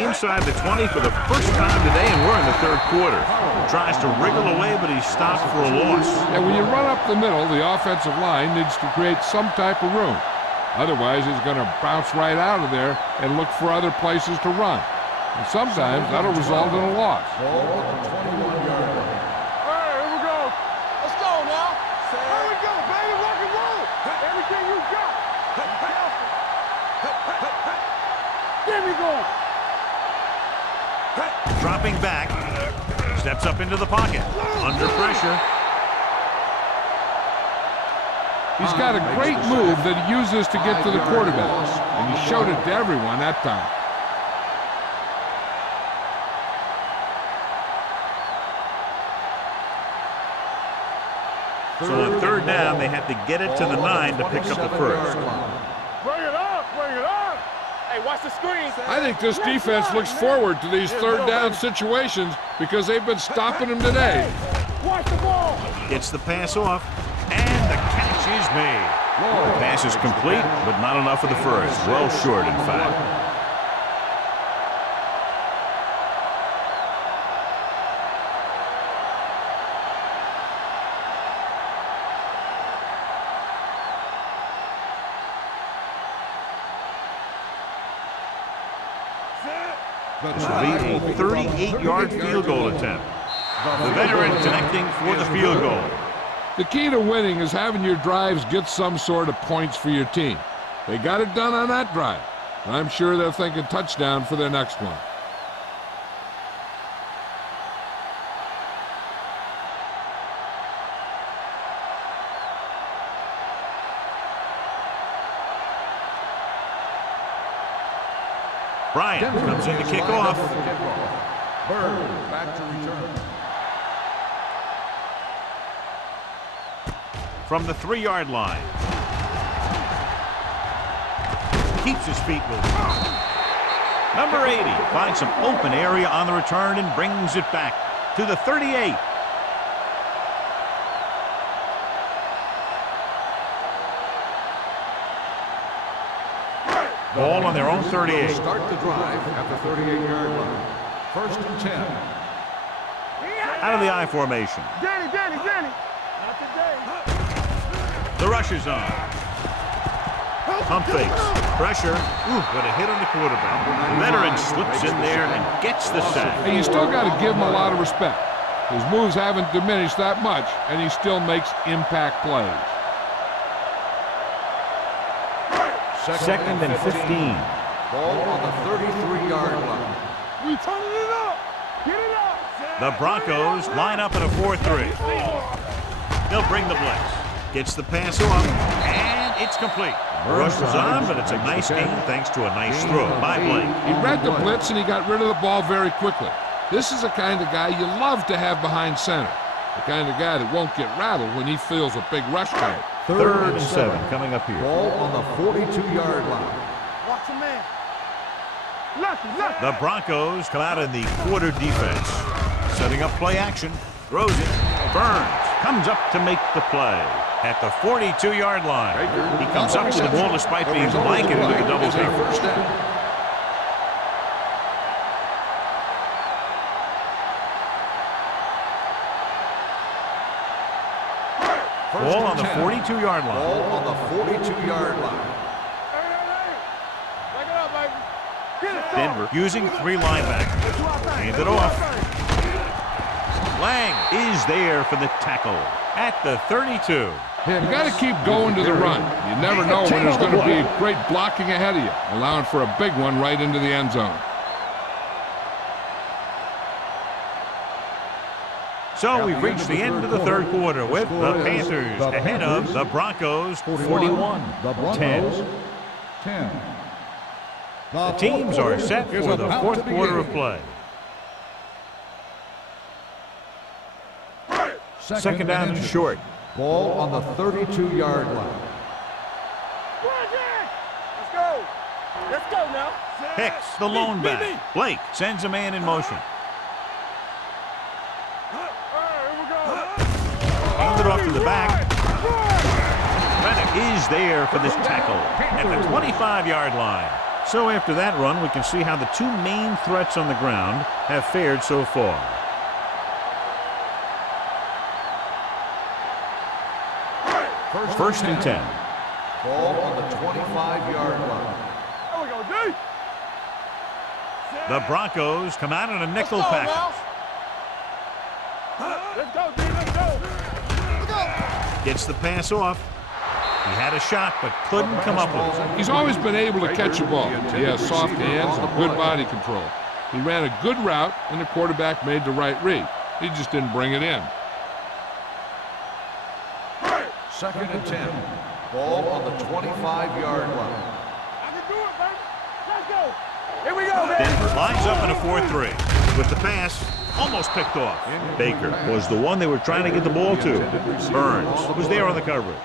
Inside the 20 for the first time today, and we're in the third quarter. Tries to wriggle away, but he's stopped for a loss. And when you run up the middle, the offensive line needs to create some type of room. Otherwise, he's going to bounce right out of there and look for other places to run. And sometimes that'll result in a loss. Ball on the 21-yard line. Hey, here we go. Let's go now. Here we go, baby. Rock and roll. Everything you got. Be careful. There we go. Dropping back. Steps up into the pocket. Under pressure. He's got a great move that he uses to get to the quarterbacks, and he showed it to everyone that time. So on third down, they had to get it to the 9 to pick up the first. Bring it up. Bring it up. Hey, watch the screen. I think this defense looks forward to these third down situations because they've been stopping them today. Watch the ball. Gets the pass off, and the catch is made. The pass is complete, but not enough for the first. Well short, in fact. This will be a 38-yard field goal attempt. The veteran connecting for the field goal. The key to winning is having your drives get some sort of points for your team. They got it done on that drive, and I'm sure they're thinking touchdown for their next one. Bryant comes in to kick off. Bird back to return. From the 3-yard line. Keeps his feet moving. Number 80 finds some open area on the return and brings it back to the 38. Ball on their own 38. Start the drive at the 38-yard line. First and 10. Out of the I formation. Danny. Not today. The rush is on. Pump fakes. Pressure. Ooh, what a hit on the quarterback. The veteran slips in there and gets the sack. And you still got to give him a lot of respect. His moves haven't diminished that much, and he still makes impact plays. Second and 15. Ball on the 33-yard line. We turning it up. Get it up. The Broncos line up in a 4-3. They'll bring the blitz. Gets the pass off, and it's complete. Rush was on, but it's a nice gain thanks to a nice throw by Blake. He read the blitz, and he got rid of the ball very quickly. This is the kind of guy you love to have behind center. The kind of guy that won't get rattled when he feels a big rush coming. Third and 7 coming up here. Ball on the 42-yard line. Watch him, man. Left. The Broncos come out in the quarter defense. Setting up play action. Throws it. Burns comes up to make the play. At the 42-yard line. He comes up to the ball despite being blanketed with a double team. First down. Ball on the 42-yard line. Ball on the 42-yard line. Back it up, baby. Get it, Denver using 3 linebackers. Hand it off. Lang is there for the tackle at the 32. You got to keep going to the run. You never know when there's going to be great blocking ahead of you, allowing for a big one right into the end zone. So we've reached the end of the third quarter with the Panthers ahead of the Broncos 41-10. The teams are set for the fourth quarter of play. Second down and short. Ball on the 32-yard line. Let's go now. Hicks, the lone back. Blake sends a man in motion. Hand it off to the back. Reddick is there for this tackle at the 25-yard line. So after that run, we can see how the two main threats on the ground have fared so far. First and 10. Ball on the 25-yard line. There we go, D. The Broncos come out in a nickel package. Let's go, D. Let's go. Gets the pass off. He had a shot, but couldn't come up with it. He's always been able to catch a ball. He has soft hands and good body control. He ran a good route, and the quarterback made the right read. He just didn't bring it in. Second and 10. Ball on the 25-yard line. I can do it, baby. Let's go. Here we go, baby. Denver lines up in a 4-3. With the pass, almost picked off. Baker was the one they were trying to get the ball to. Burns was there on the coverage.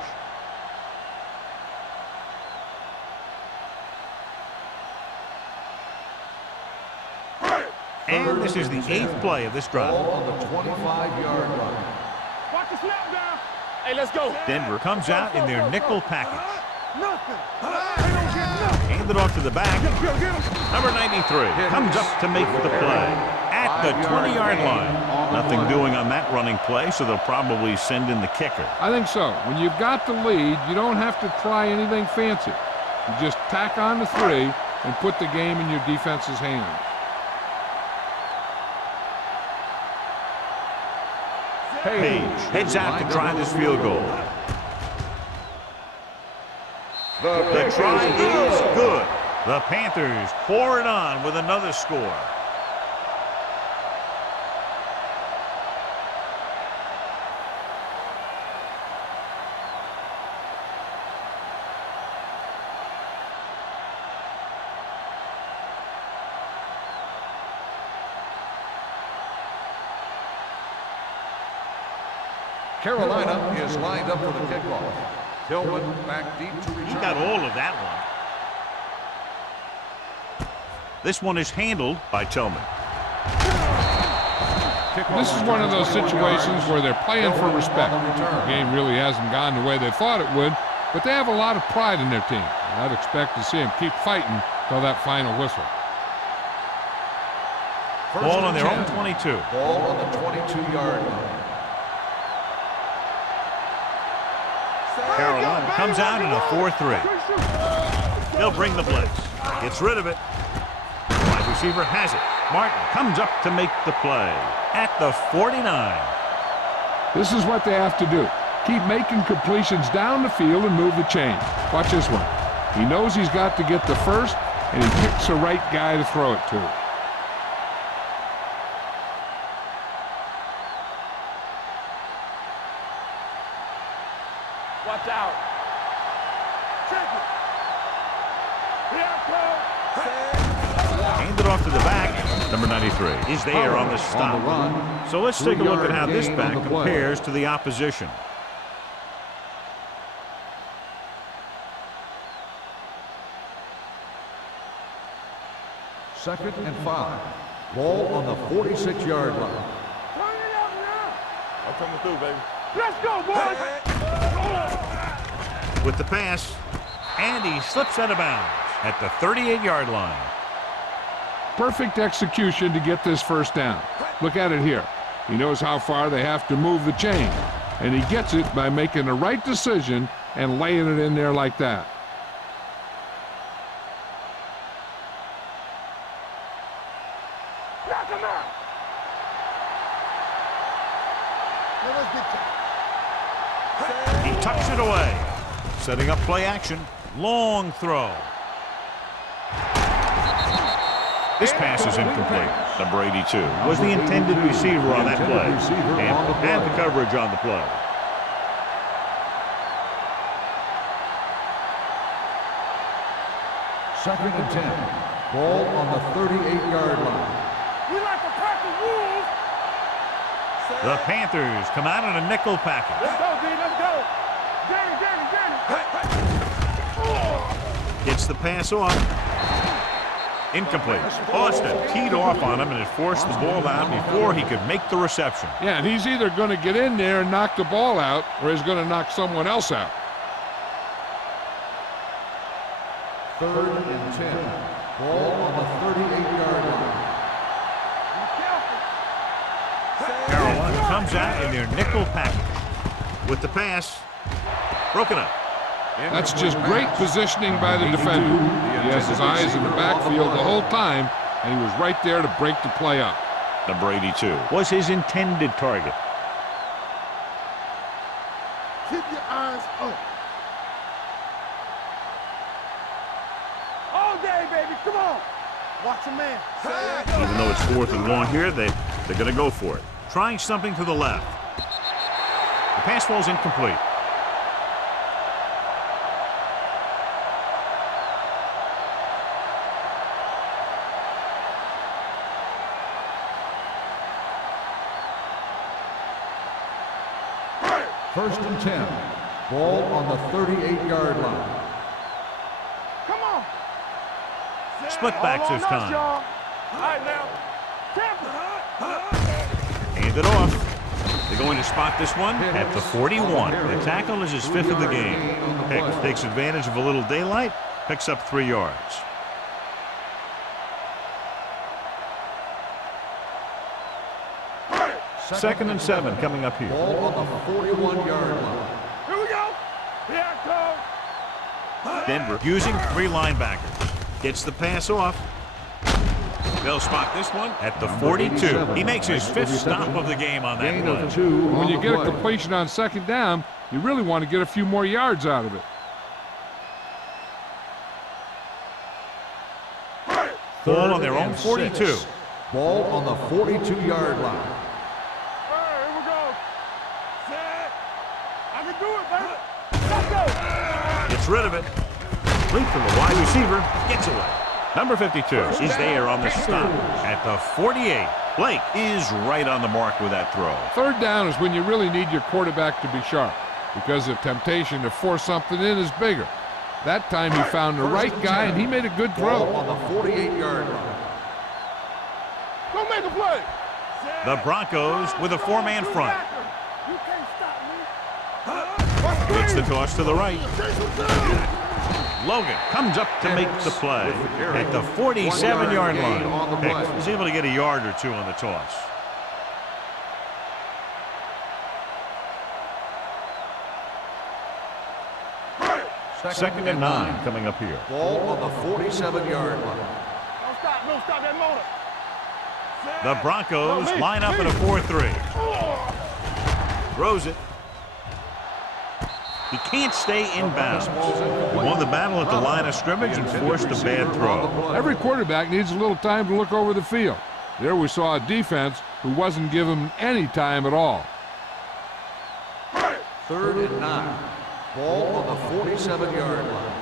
And this is the 8th play of this drive. Ball on the 25-yard line. Watch the snap down. Hey, let's go. Denver comes out in their nickel package. Nothing. They don't get nothing. Hand it off to the back. Get him. Number 93 comes up to make the play at the 20-yard line. Nothing doing on that running play, so they'll probably send in the kicker. I think so. When you've got the lead, you don't have to try anything fancy. You just tack on the 3 and put the game in your defense's hands. Page heads out to try this field goal. The try is good. The Panthers pour it on with another score. Carolina is lined up for the kickoff. Tillman back deep to return. He got all of that one. This one is handled by Tillman. This is one of those situations where they're playing for respect. The game really hasn't gone the way they thought it would, but they have a lot of pride in their team. I'd expect to see them keep fighting till that final whistle. Ball on their own 22. Ball on the 22-yard line. Carolina comes out in a 4-3. They'll bring the blitz. Gets rid of it. Wide receiver has it. Martin comes up to make the play at the 49. This is what they have to do. Keep making completions down the field and move the chain. Watch this one. He knows he's got to get the first, and he picks the right guy to throw it to. Watch out. Check it. Here I come. Hand it off to the back. Number 93 is there on the stop. On the run. So let's take a look at how this gain back on the play. compares to the opposition. Second and 5. Ball on the 46-yard line. Turn it up now. I'm coming through, baby. Let's go, boys. With the pass, and he slips out of bounds at the 38-yard line. Perfect execution to get this first down. Look at it here. He knows how far they have to move the chain, and he gets it by making the right decision and laying it in there like that. Knock him out. He tucks it away. Setting up play action. Long throw. This pass is incomplete. Number 82 was the intended receiver on that play. And had the coverage on the play. Second and 10. Ball on the 38-yard line. We like to practice rules. The Panthers come out in a nickel package. Let's go, D. Let's go. Danny. Gets the pass off. Incomplete. Austin teed off on him and had forced the ball out before he could make the reception. Yeah, and he's either going to get in there and knock the ball out, or he's going to knock someone else out. 3rd and 10. Ball on the 38-yard line. Carolina comes out in their nickel package. With the pass, broken up. That's just great positioning by the defender. He has his eyes in the backfield the whole time, and he was right there to break the play up. Number 82 was his intended target. Keep your eyes up. All day, baby. Come on. Watch a man. Even though it's 4th and long here, they're going to go for it. Trying something to the left. The pass falls incomplete. First and 10. Ball on the 38-yard line. Come on. Split backs this time. All right, now. Hand it off. They're going to spot this one at the 41. The tackle is his 5th of the game. Hicks takes advantage of a little daylight, picks up 3 yards. Second and 7 coming up here. Ball on the 41-yard line. Here we go. Here I come. Denver using 3 linebackers. Gets the pass off. They'll spot this one at the 42. He makes his 5th stop of the game on that play. When you get a completion on 2nd down, you really want to get a few more yards out of it. Ball on their own 42. Ball on the 42-yard line. Here we go. Set. I can do it, baby. Let's go. Gets rid of it. Leap from the wide receiver. Gets away. Number 52 is there on the stop at the 48. Blake is right on the mark with that throw. 3rd down is when you really need your quarterback to be sharp, because the temptation to force something in is bigger. That time he found the right guy, and he made a good throw. Ball on the 48-yard line. Go make a play. The Broncos with a 4-man front. You can't stop me. Gets the toss to the right. Logan comes up to make the play at the 47-yard line. Hicks was able to get a yard or 2 on the toss. Second and 9 coming up here. Ball on the 47-yard line. Don't stop that motor. The Broncos line up in a 4-3. Throws it. He can't stay in bounds. He won the battle at the line of scrimmage and forced a bad throw. Every quarterback needs a little time to look over the field. There we saw a defense who wasn't given any time at all. 3rd and 9. Ball on the 47-yard line.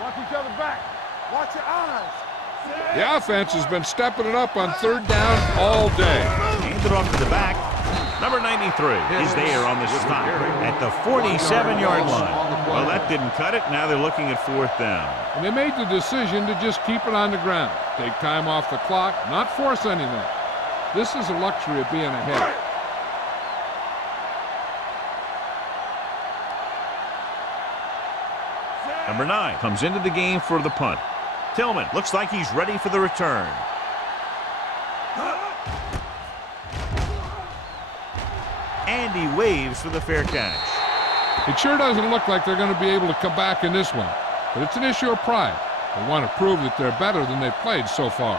Watch each other back. Watch your eyes. The offense has been stepping it up on 3rd down all day. Handed off to the back. Number 93 is there on the stop at the 47-yard line. Well, that didn't cut it. Now they're looking at 4th down. And they made the decision to just keep it on the ground. Take time off the clock, not force anything. This is a luxury of being ahead. Number 9 comes into the game for the punt. Tillman looks like he's ready for the return. And he waves for the fair catch. It sure doesn't look like they're going to be able to come back in this one, but it's an issue of pride. They want to prove that they're better than they've played so far.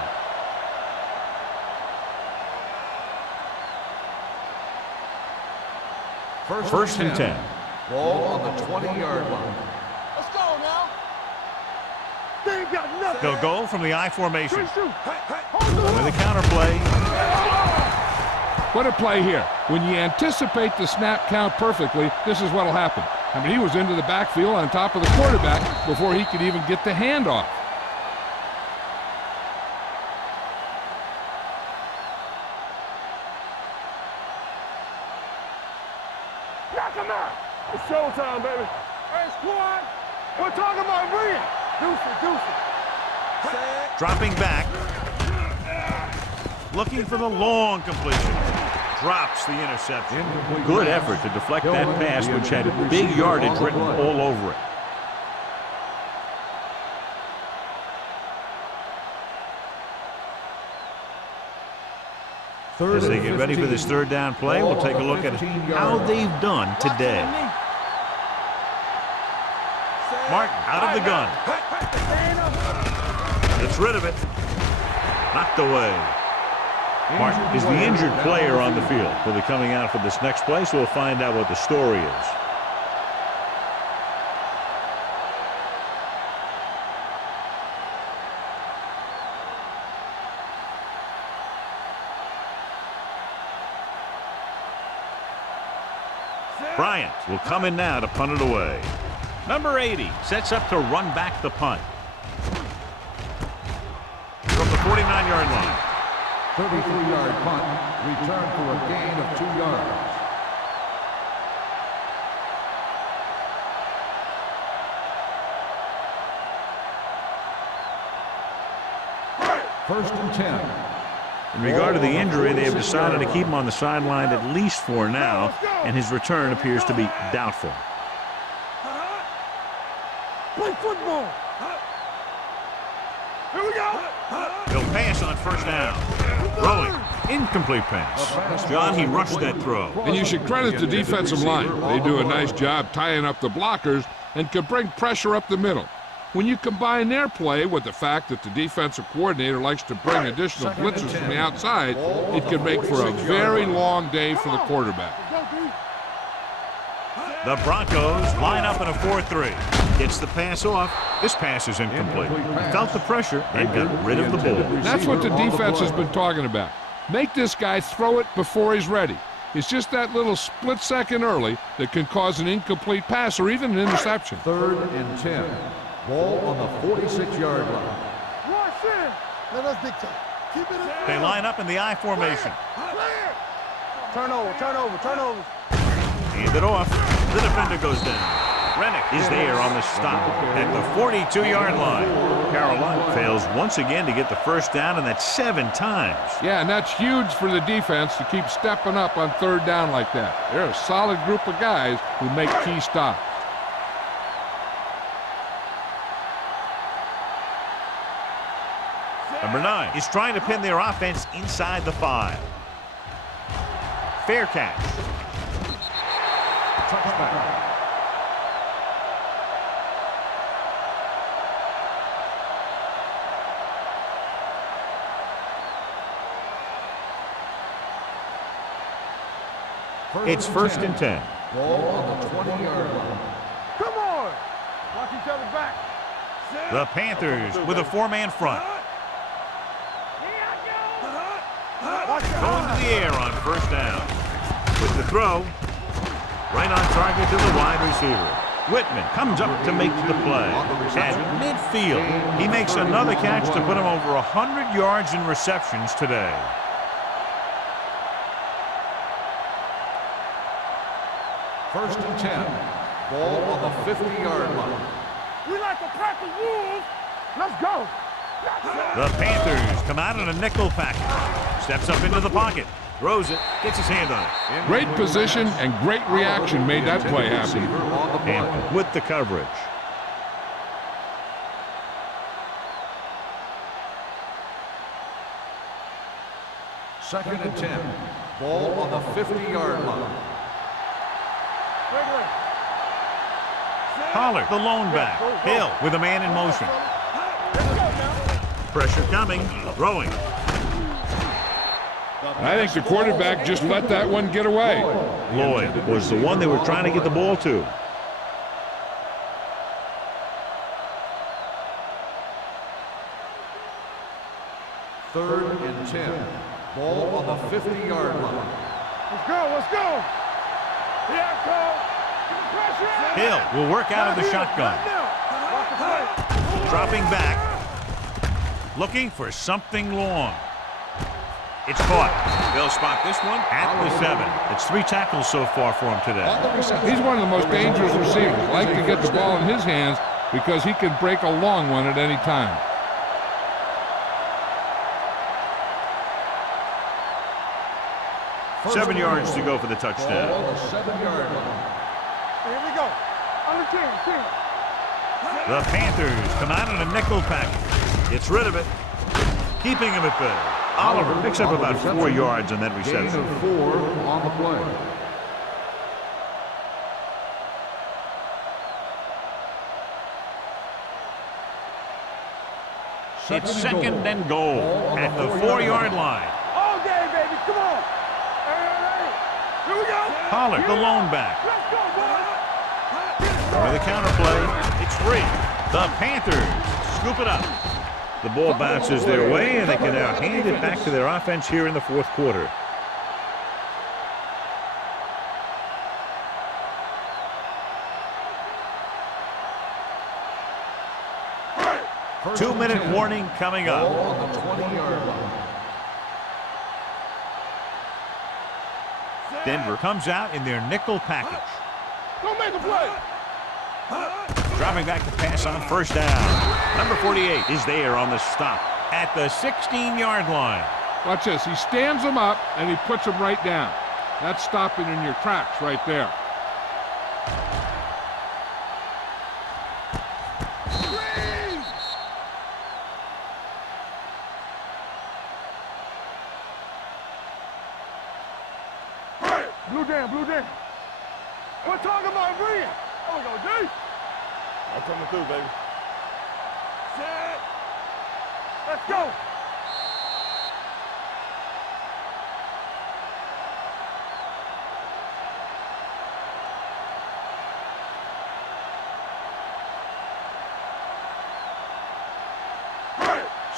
First and 10. Ball on the 20-yard line. Let's go now. They ain't got nothing. They'll go from the I formation. Shoot. With a counter play. What a play here. When you anticipate the snap count perfectly, this is what will happen. I mean, he was into the backfield on top of the quarterback before he could even get the handoff. Knock him out. It's showtime, baby. Hey, squad. We're talking about Rhea. Deuce it. Dropping back. Looking for the long completion. Drops the interception. Good effort to deflect that pass, which had big yardage written all over it. As they get ready for this third down play, we'll take a look at how they've done today. Martin out of the gun. Gets rid of it. Knocked away. Martin is the injured player on the field. Will be coming out for this next play, so we'll find out what the story is. Bryant will come in now to punt it away. Number 80 sets up to run back the punt. From the 49-yard line. 33-yard punt, return for a gain of 2 yards. First and 10. In regard to the injury, they have decided to keep him on the sideline at least for now, and his return appears to be doubtful. Play football. Here we go. He'll pass on first down. Throwing. Incomplete pass. John, he rushed that throw. And you should credit the defensive line. They do a nice job tying up the blockers and can bring pressure up the middle. When you combine their play with the fact that the defensive coordinator likes to bring additional blitzes from the outside, it can make for a very long day for the quarterback. The Broncos line up in a 4-3. Gets the pass off. This pass is incomplete. He felt the pressure and got rid of the ball. That's what the defense has been talking about. Make this guy throw it before he's ready. It's just that little split second early that can cause an incomplete pass or even an interception. 3rd and 10. Ball on the 46-yard line. Rush in. Let us dictate. Keep it in. They line up in the I formation. Turnover. Hand it off. The defender goes down. Rennick is there on the stop at the 42-yard line. Carolina fails once again to get the first down, and that's 7 times. Yeah, and that's huge for the defense to keep stepping up on 3rd down like that. They're a solid group of guys who make key stops. Number 9 is trying to pin their offense inside the 5. Fair catch. Touchback. It's 1st and 10. Ball on the 20-yard line. Come on. Watch each other back. The Panthers with a 4-man front. Going to the air on first down. With the throw, right on target to the wide receiver. Whitman comes up to make the play. At midfield, he makes another catch to put him over 100 yards in receptions today. First and 10. Ball on the 50-yard line. We like to pack the wolves. Let's go. The Panthers come out in a nickel package. Steps up into the pocket. Throws it. Gets his hand on it. Great position and great reaction made that play happen. And with the coverage. Second and 10. Ball on the 50-yard line. Pollard, the lone back. Hill with a man in motion. Pressure coming. Throwing. I think the quarterback just let that one get away. Lloyd was the one they were trying to get the ball to. Third and 10. Ball on the 50-yard line. Let's go. Here it comes. Hill will work out of the shotgun. Dropping back. Looking for something long. It's caught. They'll spot this one at the 7. It's 3 tackles so far for him today. He's one of the most dangerous receivers. Like to get the ball in his hands because he can break a long one at any time. First 7 yards to go for the touchdown. Ball on the 7-yard line. Here we go. On the team. The Panthers come out in a nickel package. Gets rid of it. Keeping him at bay. Oliver picks up about 4 yards on that Gain reception. of 4 on the play. It's second and goal at the 4-yard line. All day, baby. Come on. Hey. Here we go. Pollard, the lone back. Let's go, boy. With the counter play, it's free. The Panthers scoop it up. The ball bounces their way, and they can now hand it back to their offense here in the fourth quarter. Two-minute warning coming up. Ball on the 20-yard line. Denver comes out in their nickel package. Go make a play. Dropping back to pass on first down. Number 48 is there on the stop at the 16-yard line. Watch this. He stands them up, and he puts them right down. That's stopping in your tracks right there. Blue jam. We're talking about green. There we go, D. I'm coming through, baby. Set. Let's go.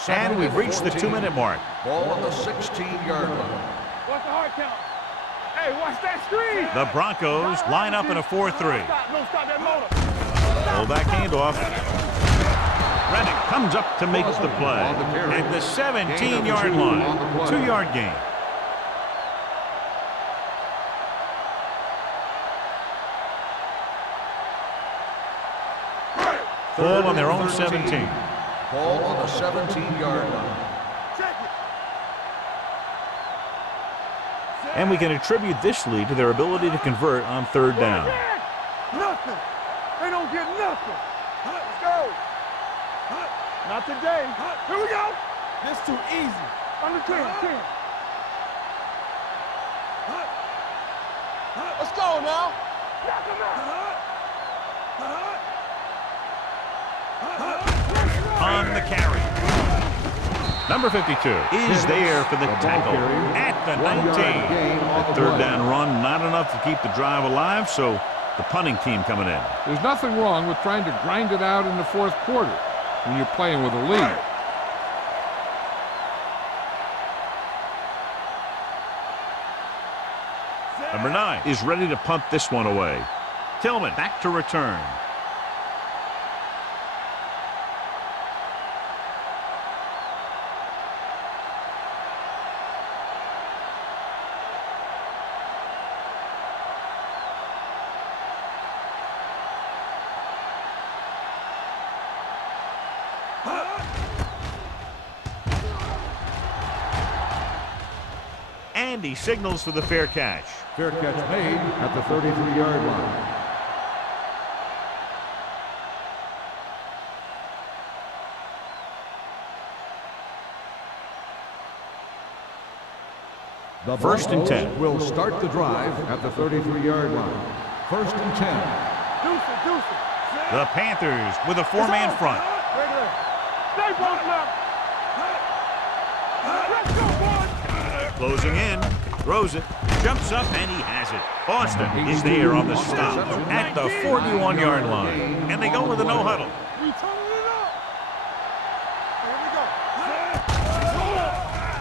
And we've reached the 2-minute mark. Ball on the 16-yard line. What's the hard count? Hey, watch that screen. The Broncos line up in a 4-3. Don't stop that motor. Fullback handoff. Reddick comes up to make the play at the 17-yard line. 2-yard gain. Ball on their own 17. Ball on the 17-yard line. And we can attribute this lead to their ability to convert on third down. Nothing. They don't get nothing. Let's go. Not today. Here we go. This too easy. Under 10. Let's go now. Knock him out. On the carry. Number 52 is there for the tackle at the 19. That third down run, not enough to keep the drive alive, so the punting team coming in. There's nothing wrong with trying to grind it out in the fourth quarter when you're playing with a lead. Number 9 is ready to punt this one away. Tillman back to return. And he signals for the fair catch. Fair catch made at the 33-yard line. The First and 10. Will start the drive at the 33-yard line. First and 10. Deuce it. The Panthers with a 4-man front. Stay both left. Let's go, boys. Closing in, throws it, jumps up, and he has it. Austin is there on the stop at the 41-yard line. And they go with a no-huddle. We turning it up. Here we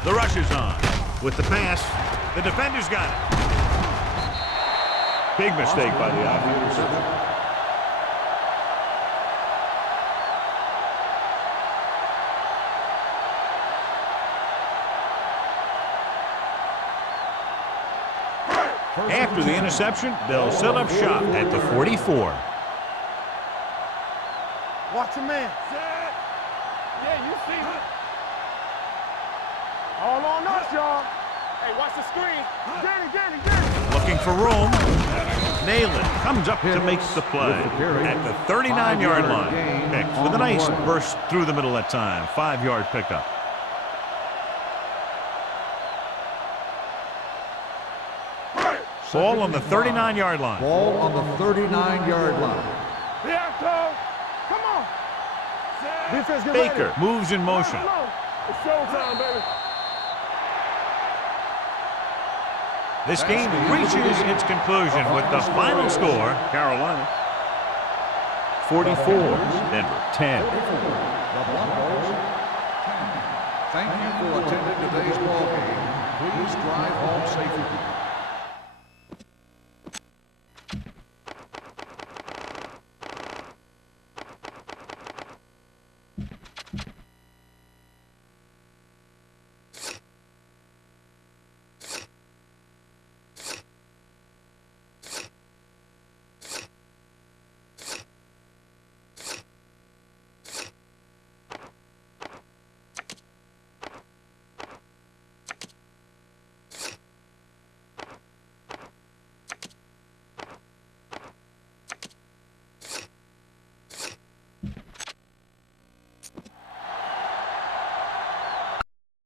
go. The rush is on. With the pass, the defender's got it. Big mistake by the offense. After the interception, they'll set up shop at the 44. Watch your man. Yeah, you see it. All on us, y'all. Hey, watch the screen. Get it. Looking for room. Nayland comes up to make the play at the 39-yard line. Picked with a nice burst through the middle that time. 5-yard pickup. Ball on the 39-yard line. Ball on the 39-yard line. Come on. Defense, get Baker ready. moves in motion. Come on. It's showtime, baby. This game reaches its conclusion with the final score, Carolina 44, Denver 10. The Broncos 10. Thank you for attending today's ball game. Please drive home safely.